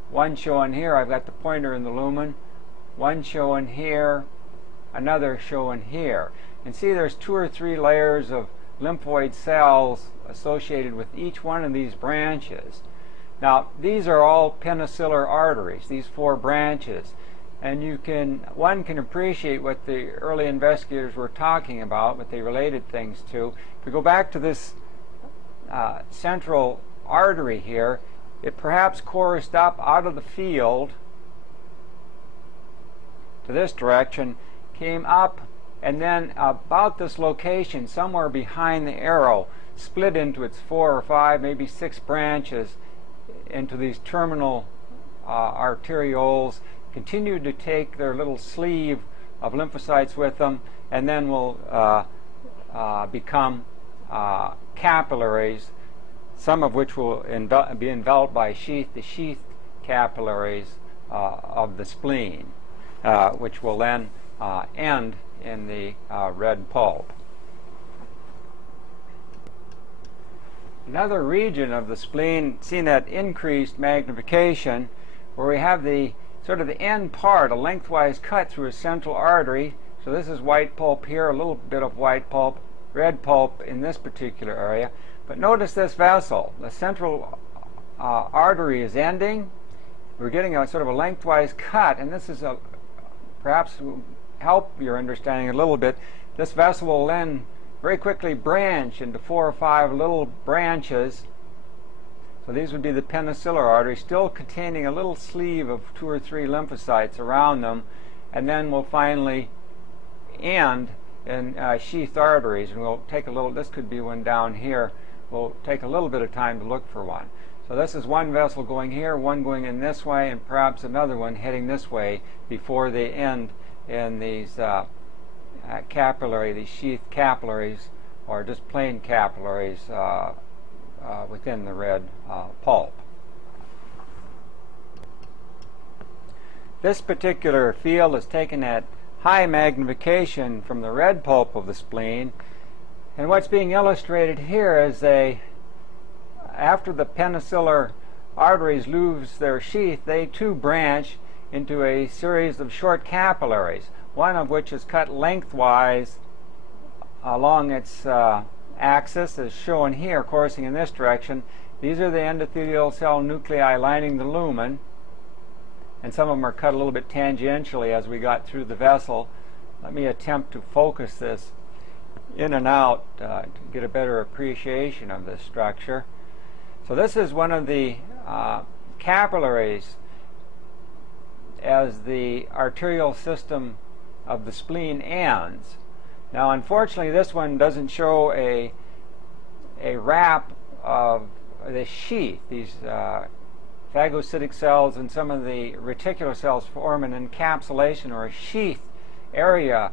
one shown here. I've got the pointer in the lumen. One shown here, another shown here. And see, there's 2 or 3 layers of lymphoid cells associated with each one of these branches. Now, these are all penicillar arteries, these 4 branches. And one can appreciate what the early investigators were talking about, what they related things to. If we go back to this central artery here, it perhaps coursed up out of the field to this direction, came up, and then about this location, somewhere behind the arrow, split into its 4 or 5, maybe 6 branches into these terminal arterioles, continued to take their little sleeve of lymphocytes with them, and then will become capillaries, some of which will be enveloped by the sheath capillaries of the spleen, which will then end in the red pulp. Another region of the spleen seen at increased magnification, where we have the sort of the end part, a lengthwise cut through a central artery. So this is white pulp here, a little bit of white pulp, red pulp in this particular area. But notice this vessel. The central artery is ending. We're getting a sort of a lengthwise cut, and this is perhaps will help your understanding a little bit. This vessel will then very quickly branch into 4 or 5 little branches. So these would be the penicillar arteries, still containing a little sleeve of 2 or 3 lymphocytes around them, and then will finally end in sheath arteries. And we'll take a little, this could be one down here, we'll take a little bit of time to look for one. So this is one vessel going here, one going in this way, and perhaps another one heading this way before they end in these capillary, these sheath capillaries, or just plain capillaries within the red pulp. This particular field is taken at high magnification from the red pulp of the spleen, and what's being illustrated here is after the penicillar arteries lose their sheath, they too branch into a series of short capillaries, one of which is cut lengthwise along its axis, as shown here, coursing in this direction. These are the endothelial cell nuclei lining the lumen, and some of them are cut a little bit tangentially as we got through the vessel. Let me attempt to focus this in and out to get a better appreciation of this structure. So this is one of the capillaries as the arterial system of the spleen ends. Now, unfortunately, this one doesn't show a wrap of the sheath. These phagocytic cells and some of the reticular cells form an encapsulation or a sheath area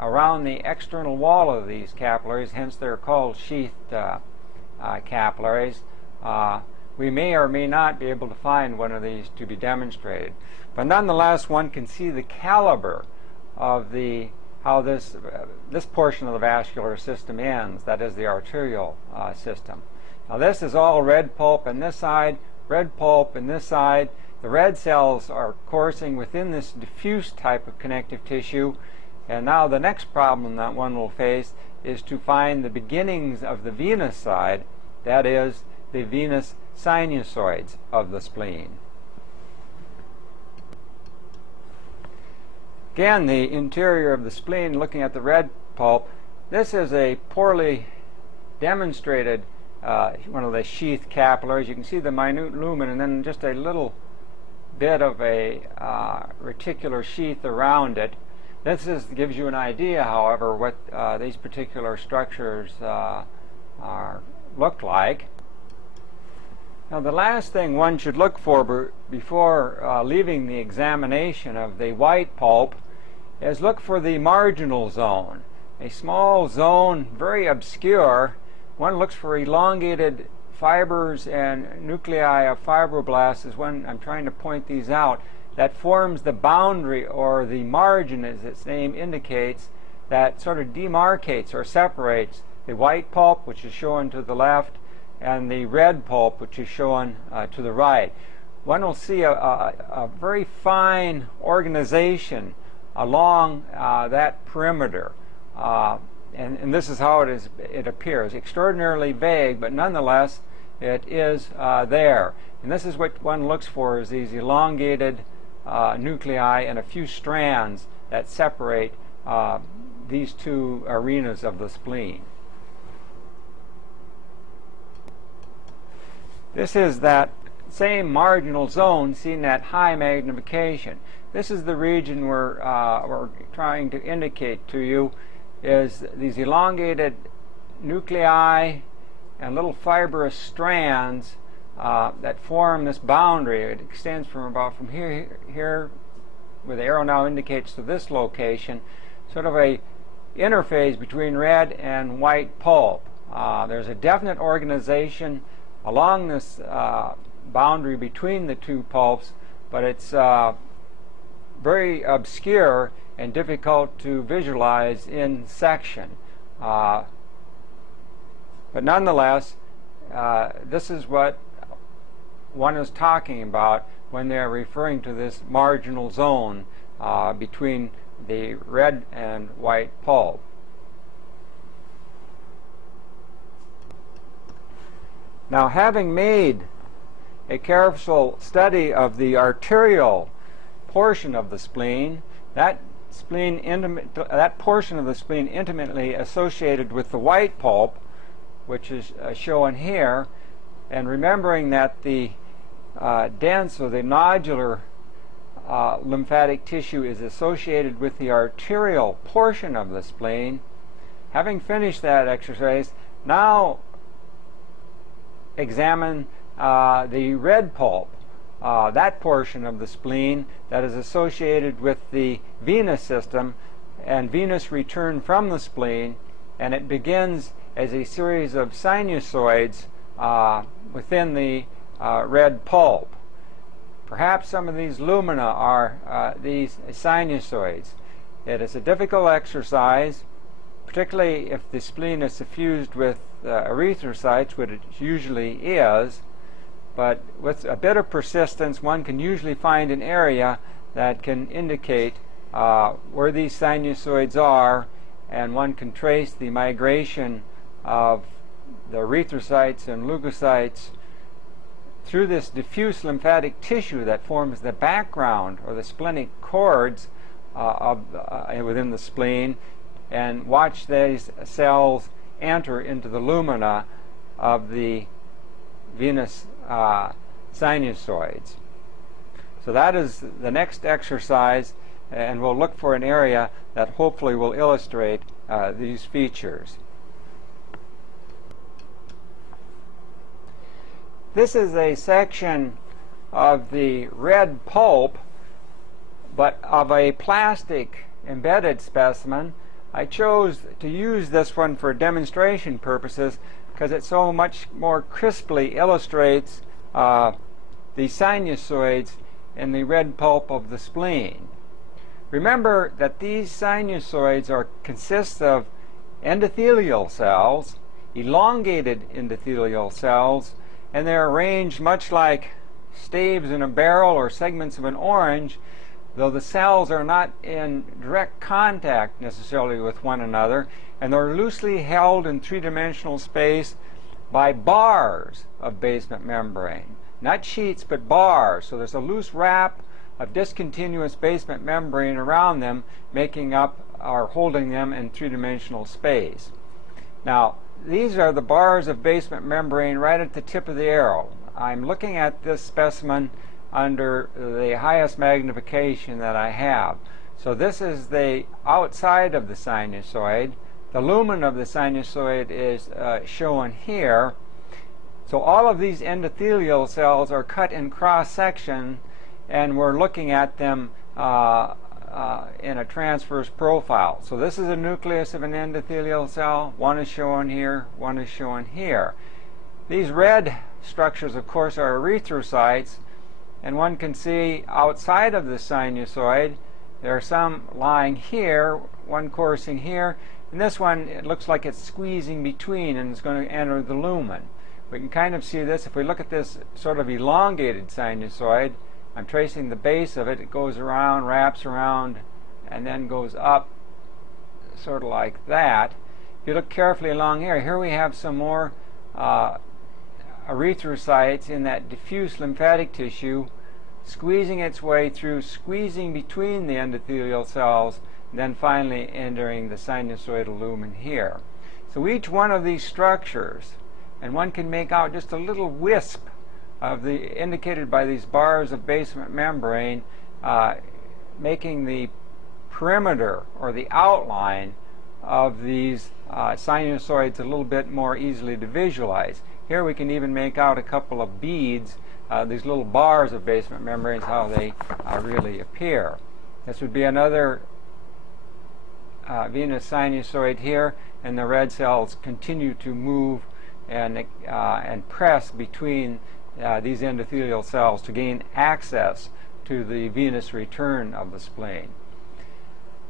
around the external wall of these capillaries, hence they're called sheathed capillaries. We may or may not be able to find one of these to be demonstrated, but nonetheless one can see the caliber of how this portion of the vascular system ends, that is the arterial system. Now this is all red pulp on this side, red pulp on this side. The red cells are coursing within this diffuse type of connective tissue, and now the next problem that one will face is to find the beginnings of the venous side, that is the venous sinusoids of the spleen. Again, the interior of the spleen, looking at the red pulp, this is a poorly demonstrated one of the sheath capillaries. You can see the minute lumen and then just a little bit of a reticular sheath around it. This gives you an idea, however, what these particular structures look like. Now, the last thing one should look for before leaving the examination of the white pulp is look for the marginal zone. A small zone, very obscure. One looks for elongated fibers and nuclei of fibroblasts, is when I'm trying to point these out, that forms the boundary, or the margin as its name indicates, that sort of demarcates or separates the white pulp, which is shown to the left, and the red pulp, which is shown to the right. One will see a very fine organization along that perimeter, and this is how it appears. Extraordinarily vague, but nonetheless it is there. And this is what one looks for, is these elongated nuclei and a few strands that separate these two arenas of the spleen. This is that same marginal zone seen at high magnification. This is the region we're trying to indicate to you, is these elongated nuclei and little fibrous strands that form this boundary. It extends from here, where the arrow now indicates to this location, sort of a interface between red and white pulp. There's a definite organization along this boundary between the two pulps, but it's very obscure and difficult to visualize in section. But nonetheless, this is what one is talking about when they're referring to this marginal zone between the red and white pulp. Now, having made a careful study of the arterial portion of the spleen, that portion of the spleen intimately associated with the white pulp, which is shown here, and remembering that the dense or the nodular lymphatic tissue is associated with the arterial portion of the spleen. Having finished that exercise, now examine the red pulp, that portion of the spleen that is associated with the venous system and venous return from the spleen, and it begins as a series of sinusoids within the red pulp. Perhaps some of these lumina are these sinusoids. It is a difficult exercise, particularly if the spleen is suffused with erythrocytes, which it usually is, but with a bit of persistence one can usually find an area that can indicate where these sinusoids are, and one can trace the migration of the erythrocytes and leukocytes through this diffuse lymphatic tissue that forms the background or the splenic cords within the spleen, and watch these cells enter into the lumina of the venous sinusoids. So that is the next exercise, and we'll look for an area that hopefully will illustrate these features. This is a section of the red pulp, but of a plastic embedded specimen. I chose to use this one for demonstration purposes because it so much more crisply illustrates the sinusoids in the red pulp of the spleen. Remember that these sinusoids consist of endothelial cells, elongated endothelial cells, and they're arranged much like staves in a barrel or segments of an orange, though the cells are not in direct contact necessarily with one another, and they're loosely held in three-dimensional space by bars of basement membrane. Not sheets, but bars. So there's a loose wrap of discontinuous basement membrane around them, making up or holding them in three-dimensional space. Now, these are the bars of basement membrane right at the tip of the arrow. I'm looking at this specimen under the highest magnification that I have. So this is the outside of the sinusoid. The lumen of the sinusoid is shown here. So all of these endothelial cells are cut in cross-section, and we're looking at them in a transverse profile. So this is a nucleus of an endothelial cell. One is shown here, one is shown here. These red structures, of course, are erythrocytes, and one can see outside of the sinusoid there are some lying here, one coursing here, and this one, it looks like it's squeezing between and it's going to enter the lumen. We can kind of see this if we look at this sort of elongated sinusoid. I'm tracing the base of it. It goes around, wraps around, and then goes up sort of like that. If you look carefully along here we have some more erythrocytes in that diffuse lymphatic tissue, squeezing its way through, squeezing between the endothelial cells, and then finally entering the sinusoidal lumen here. So each one of these structures, and one can make out just a little wisp of the indicated by these bars of basement membrane, making the perimeter or the outline of these sinusoids a little bit more easily to visualize. Here we can even make out a couple of beads, these little bars of basement membranes, how they really appear. This would be another venous sinusoid here, and the red cells continue to move and press between these endothelial cells to gain access to the venous return of the spleen.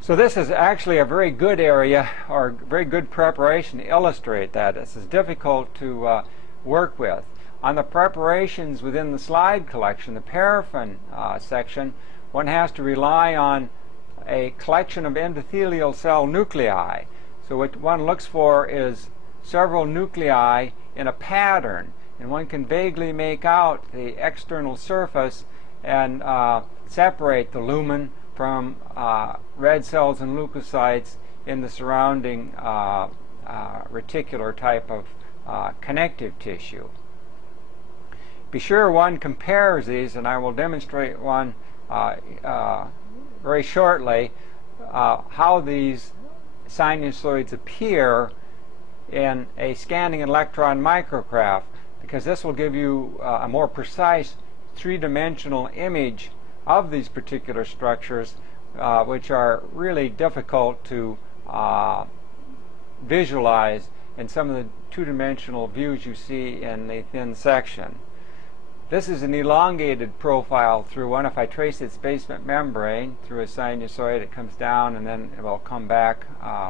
So this is actually a very good area, or very good preparation to illustrate that. This is difficult to work with. On the preparations within the slide collection, the paraffin section, one has to rely on a collection of endothelial cell nuclei. So what one looks for is several nuclei in a pattern, and one can vaguely make out the external surface and separate the lumen from red cells and leukocytes in the surrounding reticular type of connective tissue. Be sure one compares these, and I will demonstrate one very shortly, how these sinusoids appear in a scanning electron micrograph, because this will give you a more precise three-dimensional image of these particular structures, which are really difficult to visualize in some of the two-dimensional views you see in the thin section. This is an elongated profile through one. If I trace its basement membrane through a sinusoid, it comes down and then it will come back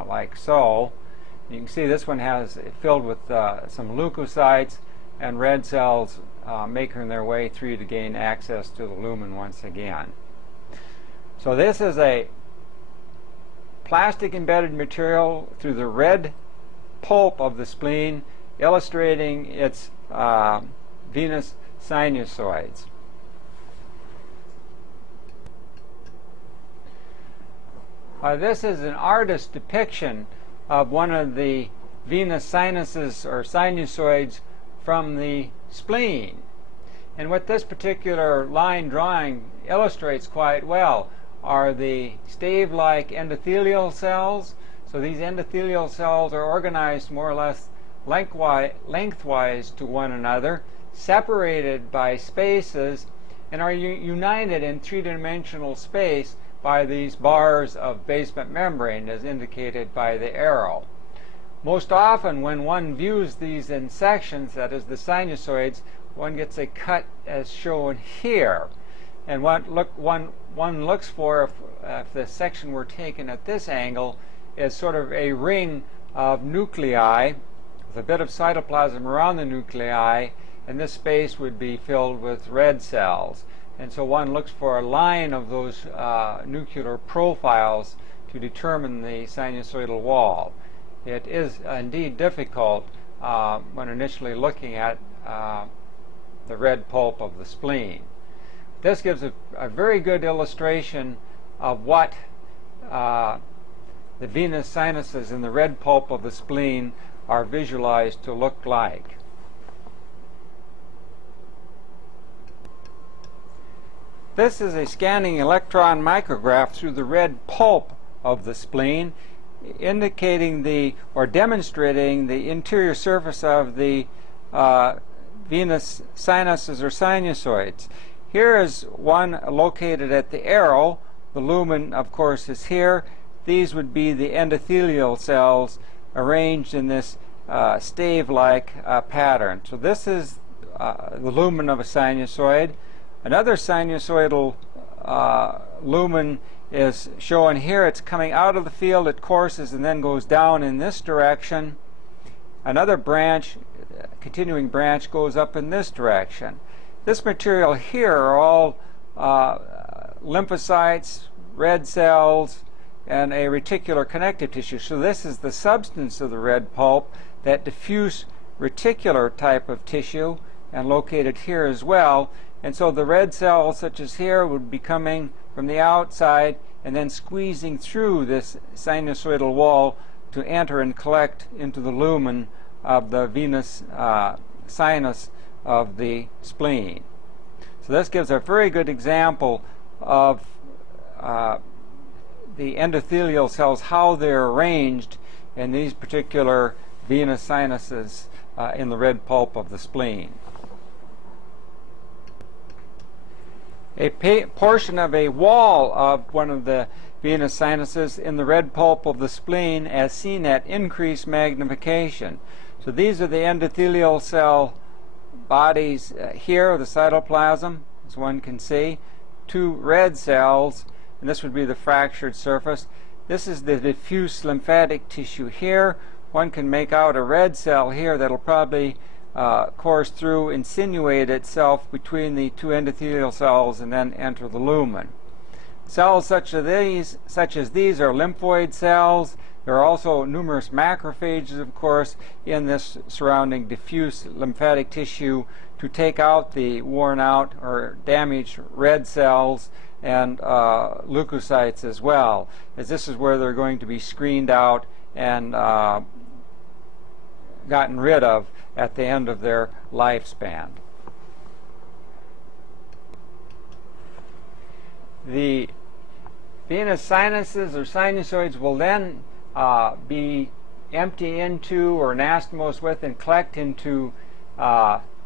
like so. You can see this one has filled with some leukocytes, and red cells making their way through to gain access to the lumen once again. So this is a plastic embedded material through the red pulp of the spleen, illustrating its venous sinusoids. This is an artist's depiction of one of the venous sinuses or sinusoids from the spleen. And what this particular line drawing illustrates quite well are the stave-like endothelial cells. So these endothelial cells are organized more or less lengthwise to one another, separated by spaces, and are united in three-dimensional space by these bars of basement membrane, as indicated by the arrow. Most often when one views these in sections, that is the sinusoids, one gets a cut as shown here. And what one looks for, if the section were taken at this angle, is sort of a ring of nuclei with a bit of cytoplasm around the nuclei, and this space would be filled with red cells. And so one looks for a line of those nuclear profiles to determine the sinusoidal wall. It is indeed difficult when initially looking at the red pulp of the spleen. This gives a very good illustration of what the venous sinuses in the red pulp of the spleen are visualized to look like. This is a scanning electron micrograph through the red pulp of the spleen, indicating or demonstrating the interior surface of the venous sinuses or sinusoids. Here is one located at the arrow. The lumen, of course, is here. These would be the endothelial cells arranged in this stave-like pattern. So this is the lumen of a sinusoid. Another sinusoidal lumen is shown here. It's coming out of the field, it courses and then goes down in this direction. Another branch, continuing branch, goes up in this direction. This material here are all lymphocytes, red cells, and a reticular connective tissue. So this is the substance of the red pulp, that diffuse reticular type of tissue, and located here as well. And so the red cells, such as here, would be coming from the outside and then squeezing through this sinusoidal wall to enter and collect into the lumen of the venous sinus of the spleen. So this gives a very good example of the endothelial cells, how they're arranged in these particular venous sinuses in the red pulp of the spleen. A portion of a wall of one of the venous sinuses in the red pulp of the spleen as seen at increased magnification. So these are the endothelial cell bodies here, the cytoplasm, as one can see. Two red cells, and this would be the fractured surface. This is the diffuse lymphatic tissue here. One can make out a red cell here that'll probably course through, insinuate itself between the two endothelial cells, and then enter the lumen. Cells such as these are lymphoid cells. There are also numerous macrophages, of course, in this surrounding diffuse lymphatic tissue to take out the worn out or damaged red cells and leukocytes as well, as this is where they're going to be screened out and gotten rid of at the end of their lifespan. The venous sinuses or sinusoids will then be empty into or anastomose with and collect into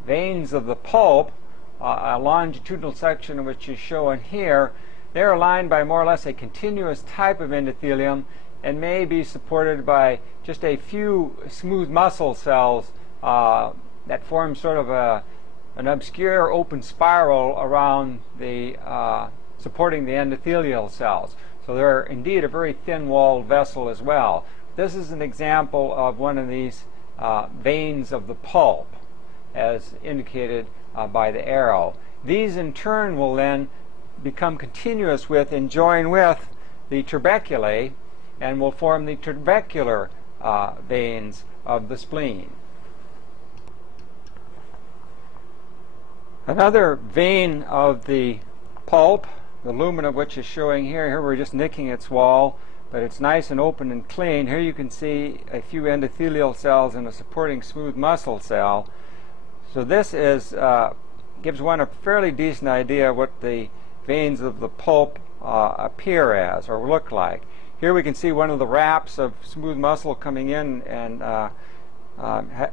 veins of the pulp, a longitudinal section which is shown here. They're lined by more or less a continuous type of endothelium and may be supported by just a few smooth muscle cells that form sort of an obscure open spiral around the supporting the endothelial cells. So they're indeed a very thin-walled vessel as well. This is an example of one of these veins of the pulp, as indicated by the arrow. These in turn will then become continuous with and join with the trabeculae and will form the trabecular veins of the spleen. Another vein of the pulp, the lumen of which is showing here. Here we're just nicking its wall, but it's nice and open and clean. Here you can see a few endothelial cells and a supporting smooth muscle cell. So this is gives one a fairly decent idea of what the veins of the pulp appear as or look like. Here we can see one of the wraps of smooth muscle coming in and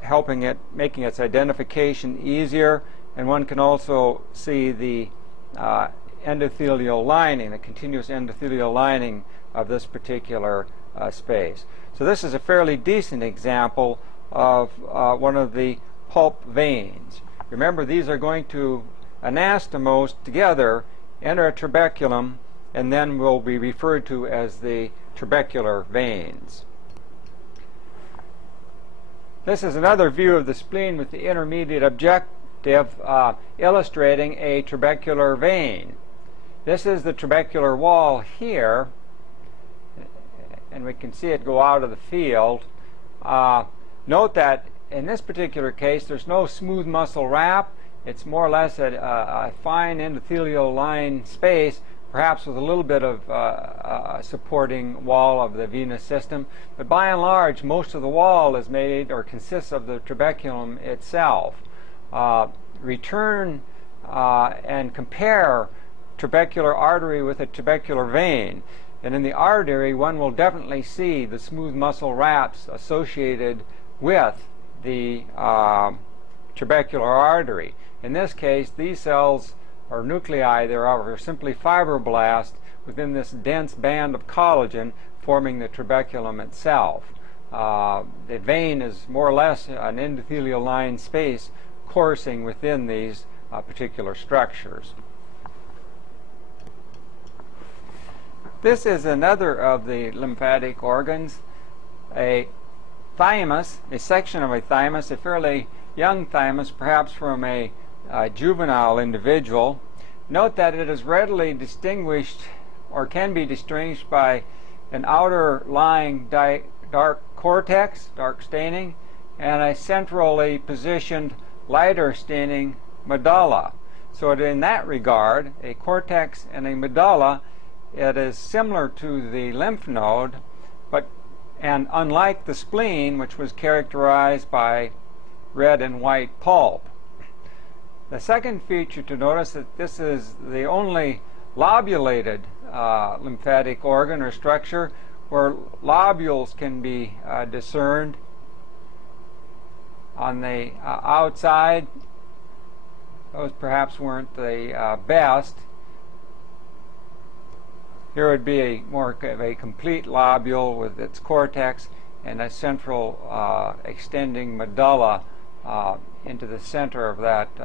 helping it, making its identification easier. And one can also see the endothelial lining, the continuous endothelial lining of this particular space. So this is a fairly decent example of one of the pulp veins. Remember, these are going to anastomose together, enter a trabeculum, and then will be referred to as the trabecular veins. This is another view of the spleen with the intermediate objective illustrating a trabecular vein. This is the trabecular wall here, and we can see it go out of the field. Note that in this particular case there's no smooth muscle wrap. It's more or less a fine endothelial line space, perhaps with a little bit of a supporting wall of the venous system. But by and large, most of the wall is made or consists of the trabeculum itself. Return and compare trabecular artery with a trabecular vein. And in the artery, one will definitely see the smooth muscle wraps associated with the trabecular artery. In this case, these cells or nuclei thereof are simply fibroblasts within this dense band of collagen forming the trabeculum itself. The vein is more or less an endothelial line space coursing within these particular structures. This is another of the lymphatic organs, a thymus, a section of a thymus, a fairly young thymus, perhaps from a juvenile individual. Note that it is readily distinguished or can be distinguished by an outer lying dark cortex, dark staining, and a centrally positioned lighter staining medulla. So in that regard, a cortex and a medulla, it is similar to the lymph node, and unlike the spleen, which was characterized by red and white pulp. The second feature to notice that this is the only lobulated lymphatic organ or structure where lobules can be discerned on the outside. Those perhaps weren't the best. Here would be more of a complete lobule with its cortex and a central extending medulla into the center of that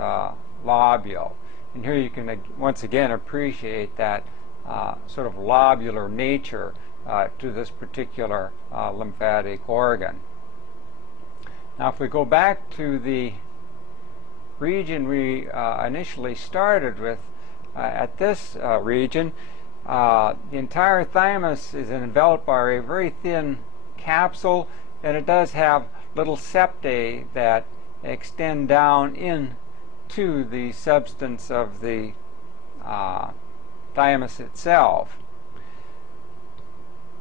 lobule. And here you can once again appreciate that sort of lobular nature to this particular lymphatic organ. Now if we go back to the region we initially started with, at this region, the entire thymus is enveloped by a very thin capsule, and it does have little septae that extend down into the substance of the thymus itself.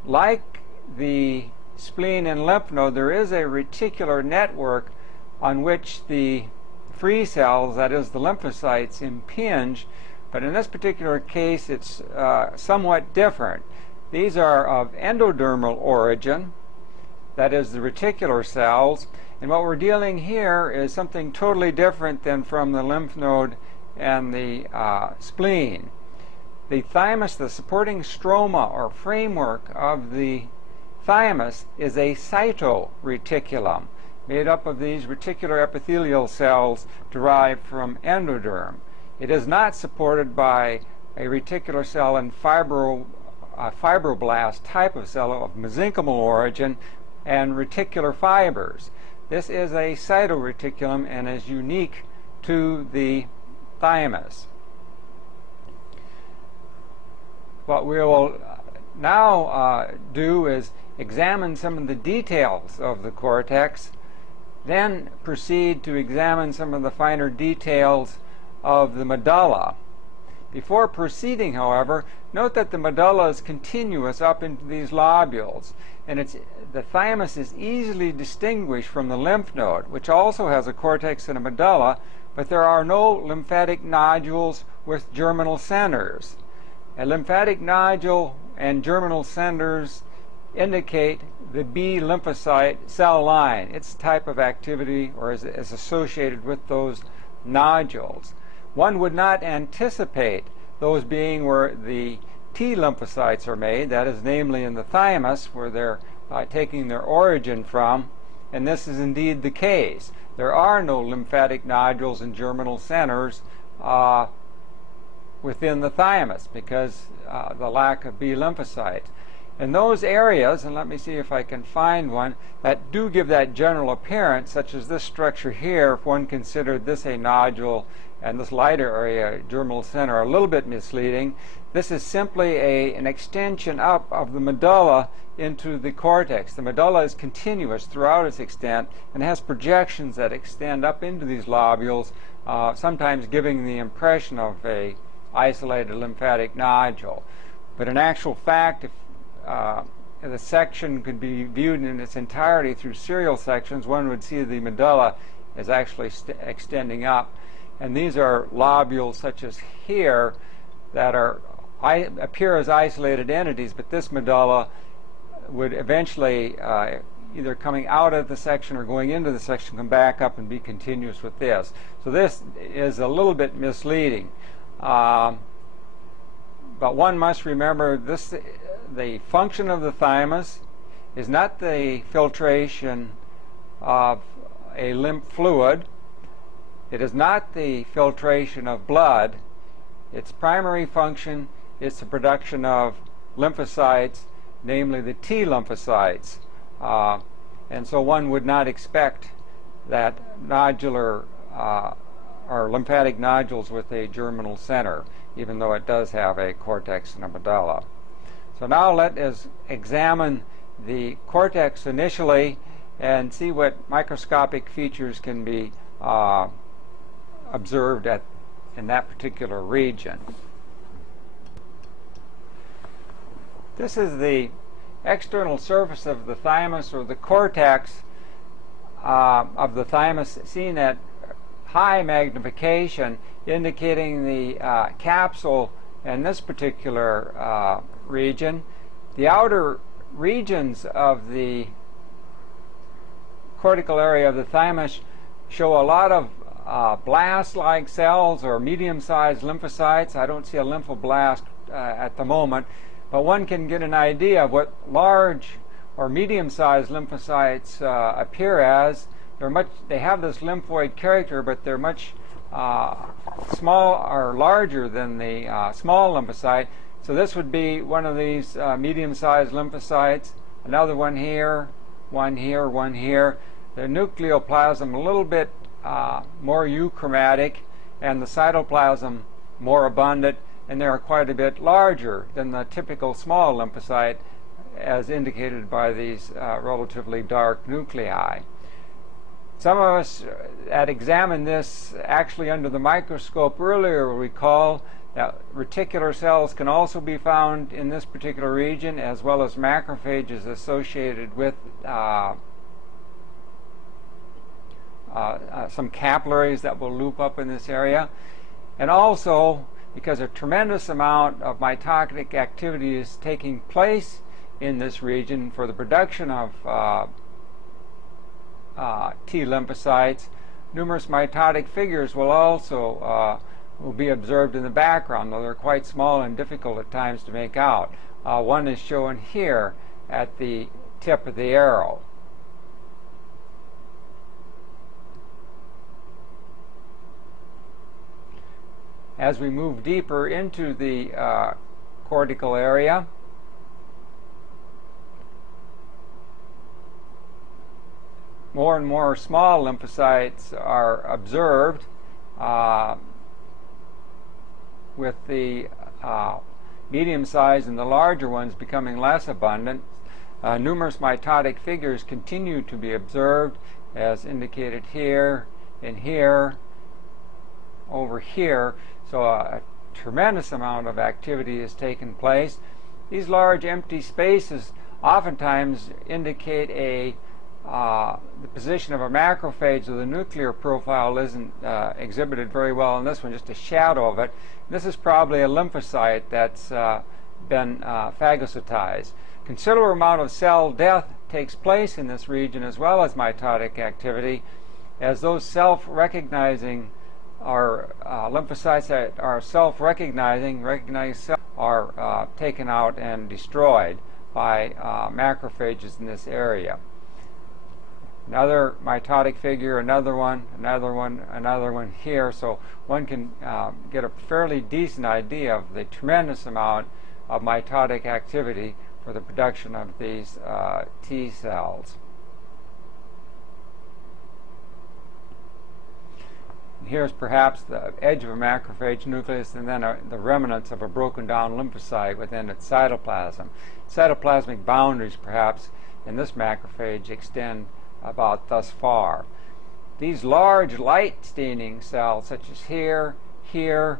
Like the spleen and lymph node, there is a reticular network on which the free cells, that is the lymphocytes, impinge. But in this particular case, it's somewhat different. These are of endodermal origin, that is the reticular cells, and what we're dealing here is something totally different than from the lymph node and the spleen. The thymus, the supporting stroma or framework of the thymus, is a cytoreticulum. made up of these reticular epithelial cells derived from endoderm. It is not supported by a reticular cell and fibroblast type of cell of mesenchymal origin and reticular fibers. This is a cytoreticulum and is unique to the thymus. What we will now do is examine some of the details of the cortex, then proceed to examine some of the finer details of the medulla. Before proceeding, however, note that the medulla is continuous up into these lobules, and the thymus is easily distinguished from the lymph node, which also has a cortex and a medulla, but there are no lymphatic nodules with germinal centers. A lymphatic nodule and germinal centers indicate the B lymphocyte cell line, its type of activity, or is associated with those nodules. One would not anticipate those being where the T lymphocytes are made, that is, namely in the thymus, where they're taking their origin from, and this is indeed the case. There are no lymphatic nodules and germinal centers within the thymus because the lack of B lymphocytes. In those areas, and let me see if I can find one, that do give that general appearance, such as this structure here, if one considered this a nodule and this lighter area, germinal center, are a little bit misleading. This is simply an extension up of the medulla into the cortex. The medulla is continuous throughout its extent and has projections that extend up into these lobules, sometimes giving the impression of a isolated lymphatic nodule. But in actual fact, if the section could be viewed in its entirety through serial sections, one would see the medulla is actually extending up. And these are lobules such as here that appear as isolated entities, but this medulla would eventually, either coming out of the section or going into the section, come back up and be continuous with this. So this is a little bit misleading. But one must remember this: the function of the thymus is not the filtration of a lymph fluid. It is not the filtration of blood. Its primary function is the production of lymphocytes, namely the T lymphocytes. And so one would not expect that nodular or lymphatic nodules with a germinal center, even though it does have a cortex and a medulla. So now let us examine the cortex initially and see what microscopic features can be observed in that particular region. This is the external surface of the thymus, or the cortex of the thymus, seen at high magnification, indicating the capsule in this particular region. The outer regions of the cortical area of the thymus show a lot of blast-like cells or medium-sized lymphocytes. I don't see a lymphoblast at the moment, but one can get an idea of what large or medium-sized lymphocytes appear as. They have this lymphoid character, but they're much small or larger than the small lymphocyte. So this would be one of these medium-sized lymphocytes. Another one here, one here, one here. The nucleoplasm a little bit more euchromatic, and the cytoplasm more abundant, and they are quite a bit larger than the typical small lymphocyte, as indicated by these relatively dark nuclei. Some of us that examined this actually under the microscope earlier will recall that reticular cells can also be found in this particular region, as well as macrophages associated with some capillaries that will loop up in this area. And also, because a tremendous amount of mitotic activity is taking place in this region for the production of T lymphocytes, numerous mitotic figures will also will be observed in the background, though they're quite small and difficult at times to make out. One is shown here at the tip of the arrow. as we move deeper into the cortical area, more and more small lymphocytes are observed, with the medium-sized and the larger ones becoming less abundant. Numerous mitotic figures continue to be observed, as indicated here and here, over here. So a tremendous amount of activity has taken place. These large empty spaces oftentimes indicate the position of a macrophage, so the nuclear profile isn't exhibited very well in this one, just a shadow of it. This is probably a lymphocyte that's been phagocytized. Considerable amount of cell death takes place in this region, as well as mitotic activity, as those self-recognizing lymphocytes that are self-recognizing, are taken out and destroyed by macrophages in this area. Another mitotic figure, another one here, so one can get a fairly decent idea of the tremendous amount of mitotic activity for the production of these T cells. And here's perhaps the edge of a macrophage nucleus, and then the remnants of a broken down lymphocyte within its cytoplasm. Cytoplasmic boundaries, perhaps, in this macrophage extend about thus far. These large light staining cells, such as here, here,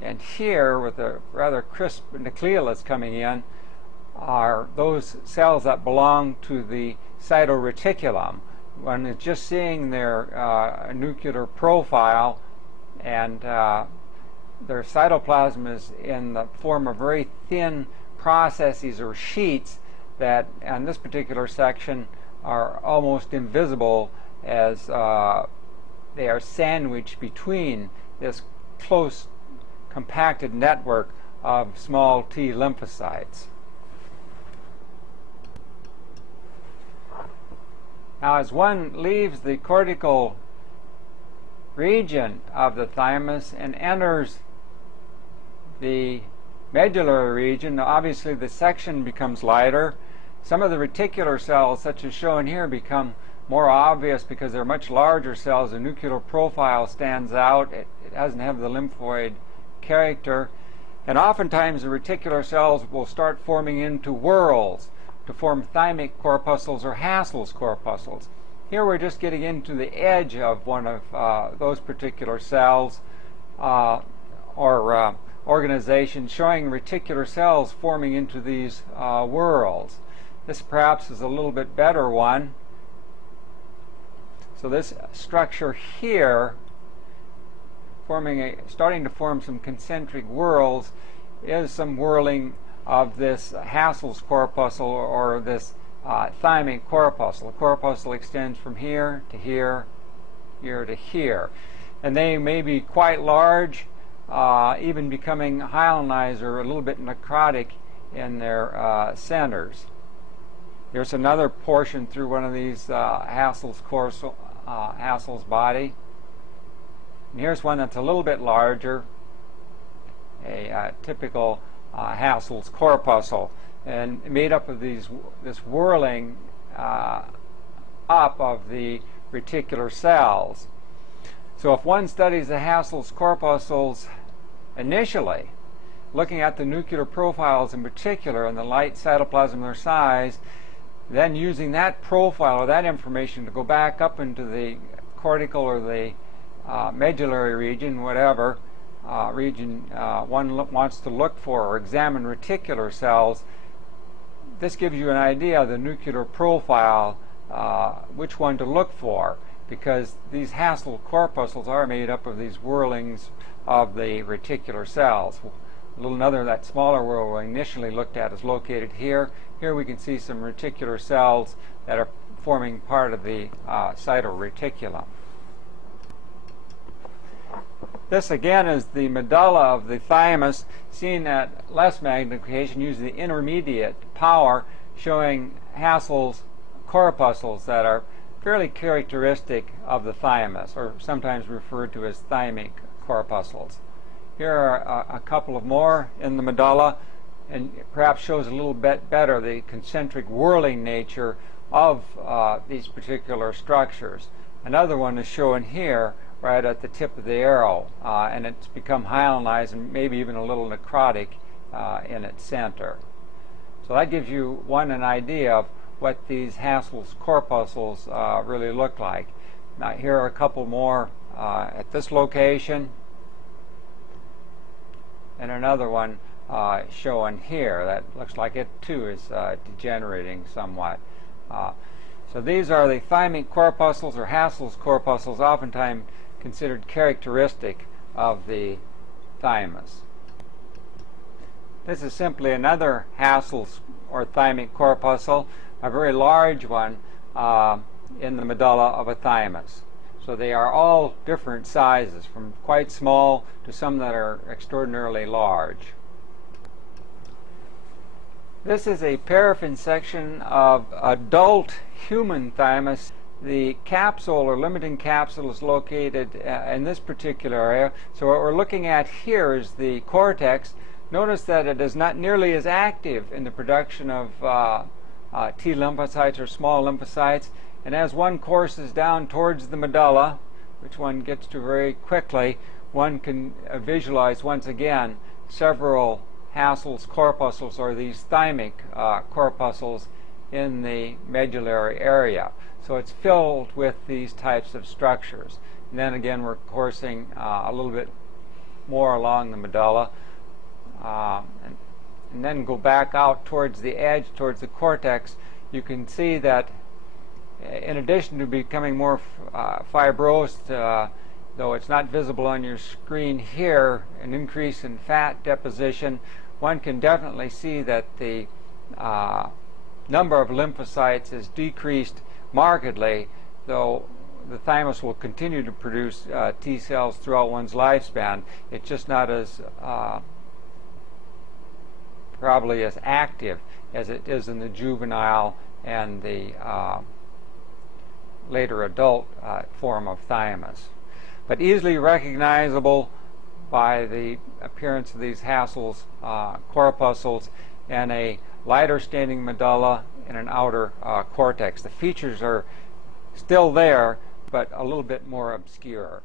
and here, with a rather crisp nucleolus that's coming in, are those cells that belong to the cytoreticulum. One is just seeing their nuclear profile, and their cytoplasm is in the form of very thin processes or sheets that, in this particular section, are almost invisible, as they are sandwiched between this close compacted network of small T lymphocytes. Now, as one leaves the cortical region of the thymus and enters the medullary region, obviously the section becomes lighter. Some of the reticular cells, such as shown here, become more obvious because they're much larger cells. The nuclear profile stands out. It doesn't have the lymphoid character. And oftentimes the reticular cells will start forming into whorls to form thymic corpuscles or Hassel's corpuscles. Here we're just getting into the edge of one of those particular cells or organizations, showing reticular cells forming into these whorls. This perhaps is a little bit better one. So this structure here, starting to form some concentric whorls, is some whirling of this Hassel's corpuscle or this thymic corpuscle. The corpuscle extends from here to here, here to here. And they may be quite large, even becoming hyalinized or a little bit necrotic in their centers. Here's another portion through one of these Hassel's body. And here's one that's a little bit larger, a typical Hassel's corpuscle, and made up of this whirling up of the reticular cells. So if one studies the Hassel's corpuscles initially, looking at the nuclear profiles in particular and the light cytoplasm, their size, then using that profile or that information to go back up into the cortical or the medullary region, whatever region one wants to look for or examine reticular cells, this gives you an idea of the nuclear profile, which one to look for, because these Hassel corpuscles are made up of these whirlings of the reticular cells. That smaller whorl we initially looked at is located here. Here we can see some reticular cells that are forming part of the cytoreticulum. This again is the medulla of the thymus, seen at less magnification using the intermediate power, showing Hassel's corpuscles that are fairly characteristic of the thymus, or sometimes referred to as thymic corpuscles. Here are a couple of more in the medulla, and perhaps shows a little bit better the concentric whirling nature of these particular structures. Another one is shown here right at the tip of the arrow, and it's become hyalinized and maybe even a little necrotic in its center. So that gives you an idea of what these Hassel's corpuscles really look like. Now here are a couple more at this location, and another one shown here that looks like it too is degenerating somewhat. So these are the thymic corpuscles, or Hassel's corpuscles, oftentimes considered characteristic of the thymus. This is simply another Hassel's or thymic corpuscle, a very large one in the medulla of a thymus. So they are all different sizes, from quite small to some that are extraordinarily large. This is a paraffin section of adult human thymus. The capsule or limiting capsule is located in this particular area. So what we're looking at here is the cortex. Notice that it is not nearly as active in the production of T lymphocytes or small lymphocytes. And as one courses down towards the medulla, which one gets to very quickly, one can visualize once again several Hassel's corpuscles, or these thymic corpuscles, in the medullary area. So it's filled with these types of structures. And then again we're coursing a little bit more along the medulla, and then go back out towards the edge, towards the cortex. You can see that in addition to becoming more fibrosed, though it's not visible on your screen here, an increase in fat deposition, one can definitely see that the number of lymphocytes is decreased markedly, though the thymus will continue to produce T cells throughout one's lifespan. It's just not as probably as active as it is in the juvenile and the later adult form of thymus. But easily recognizable by the appearance of these Hassel's corpuscles and a lighter staining medulla and an outer cortex. The features are still there, but a little bit more obscure.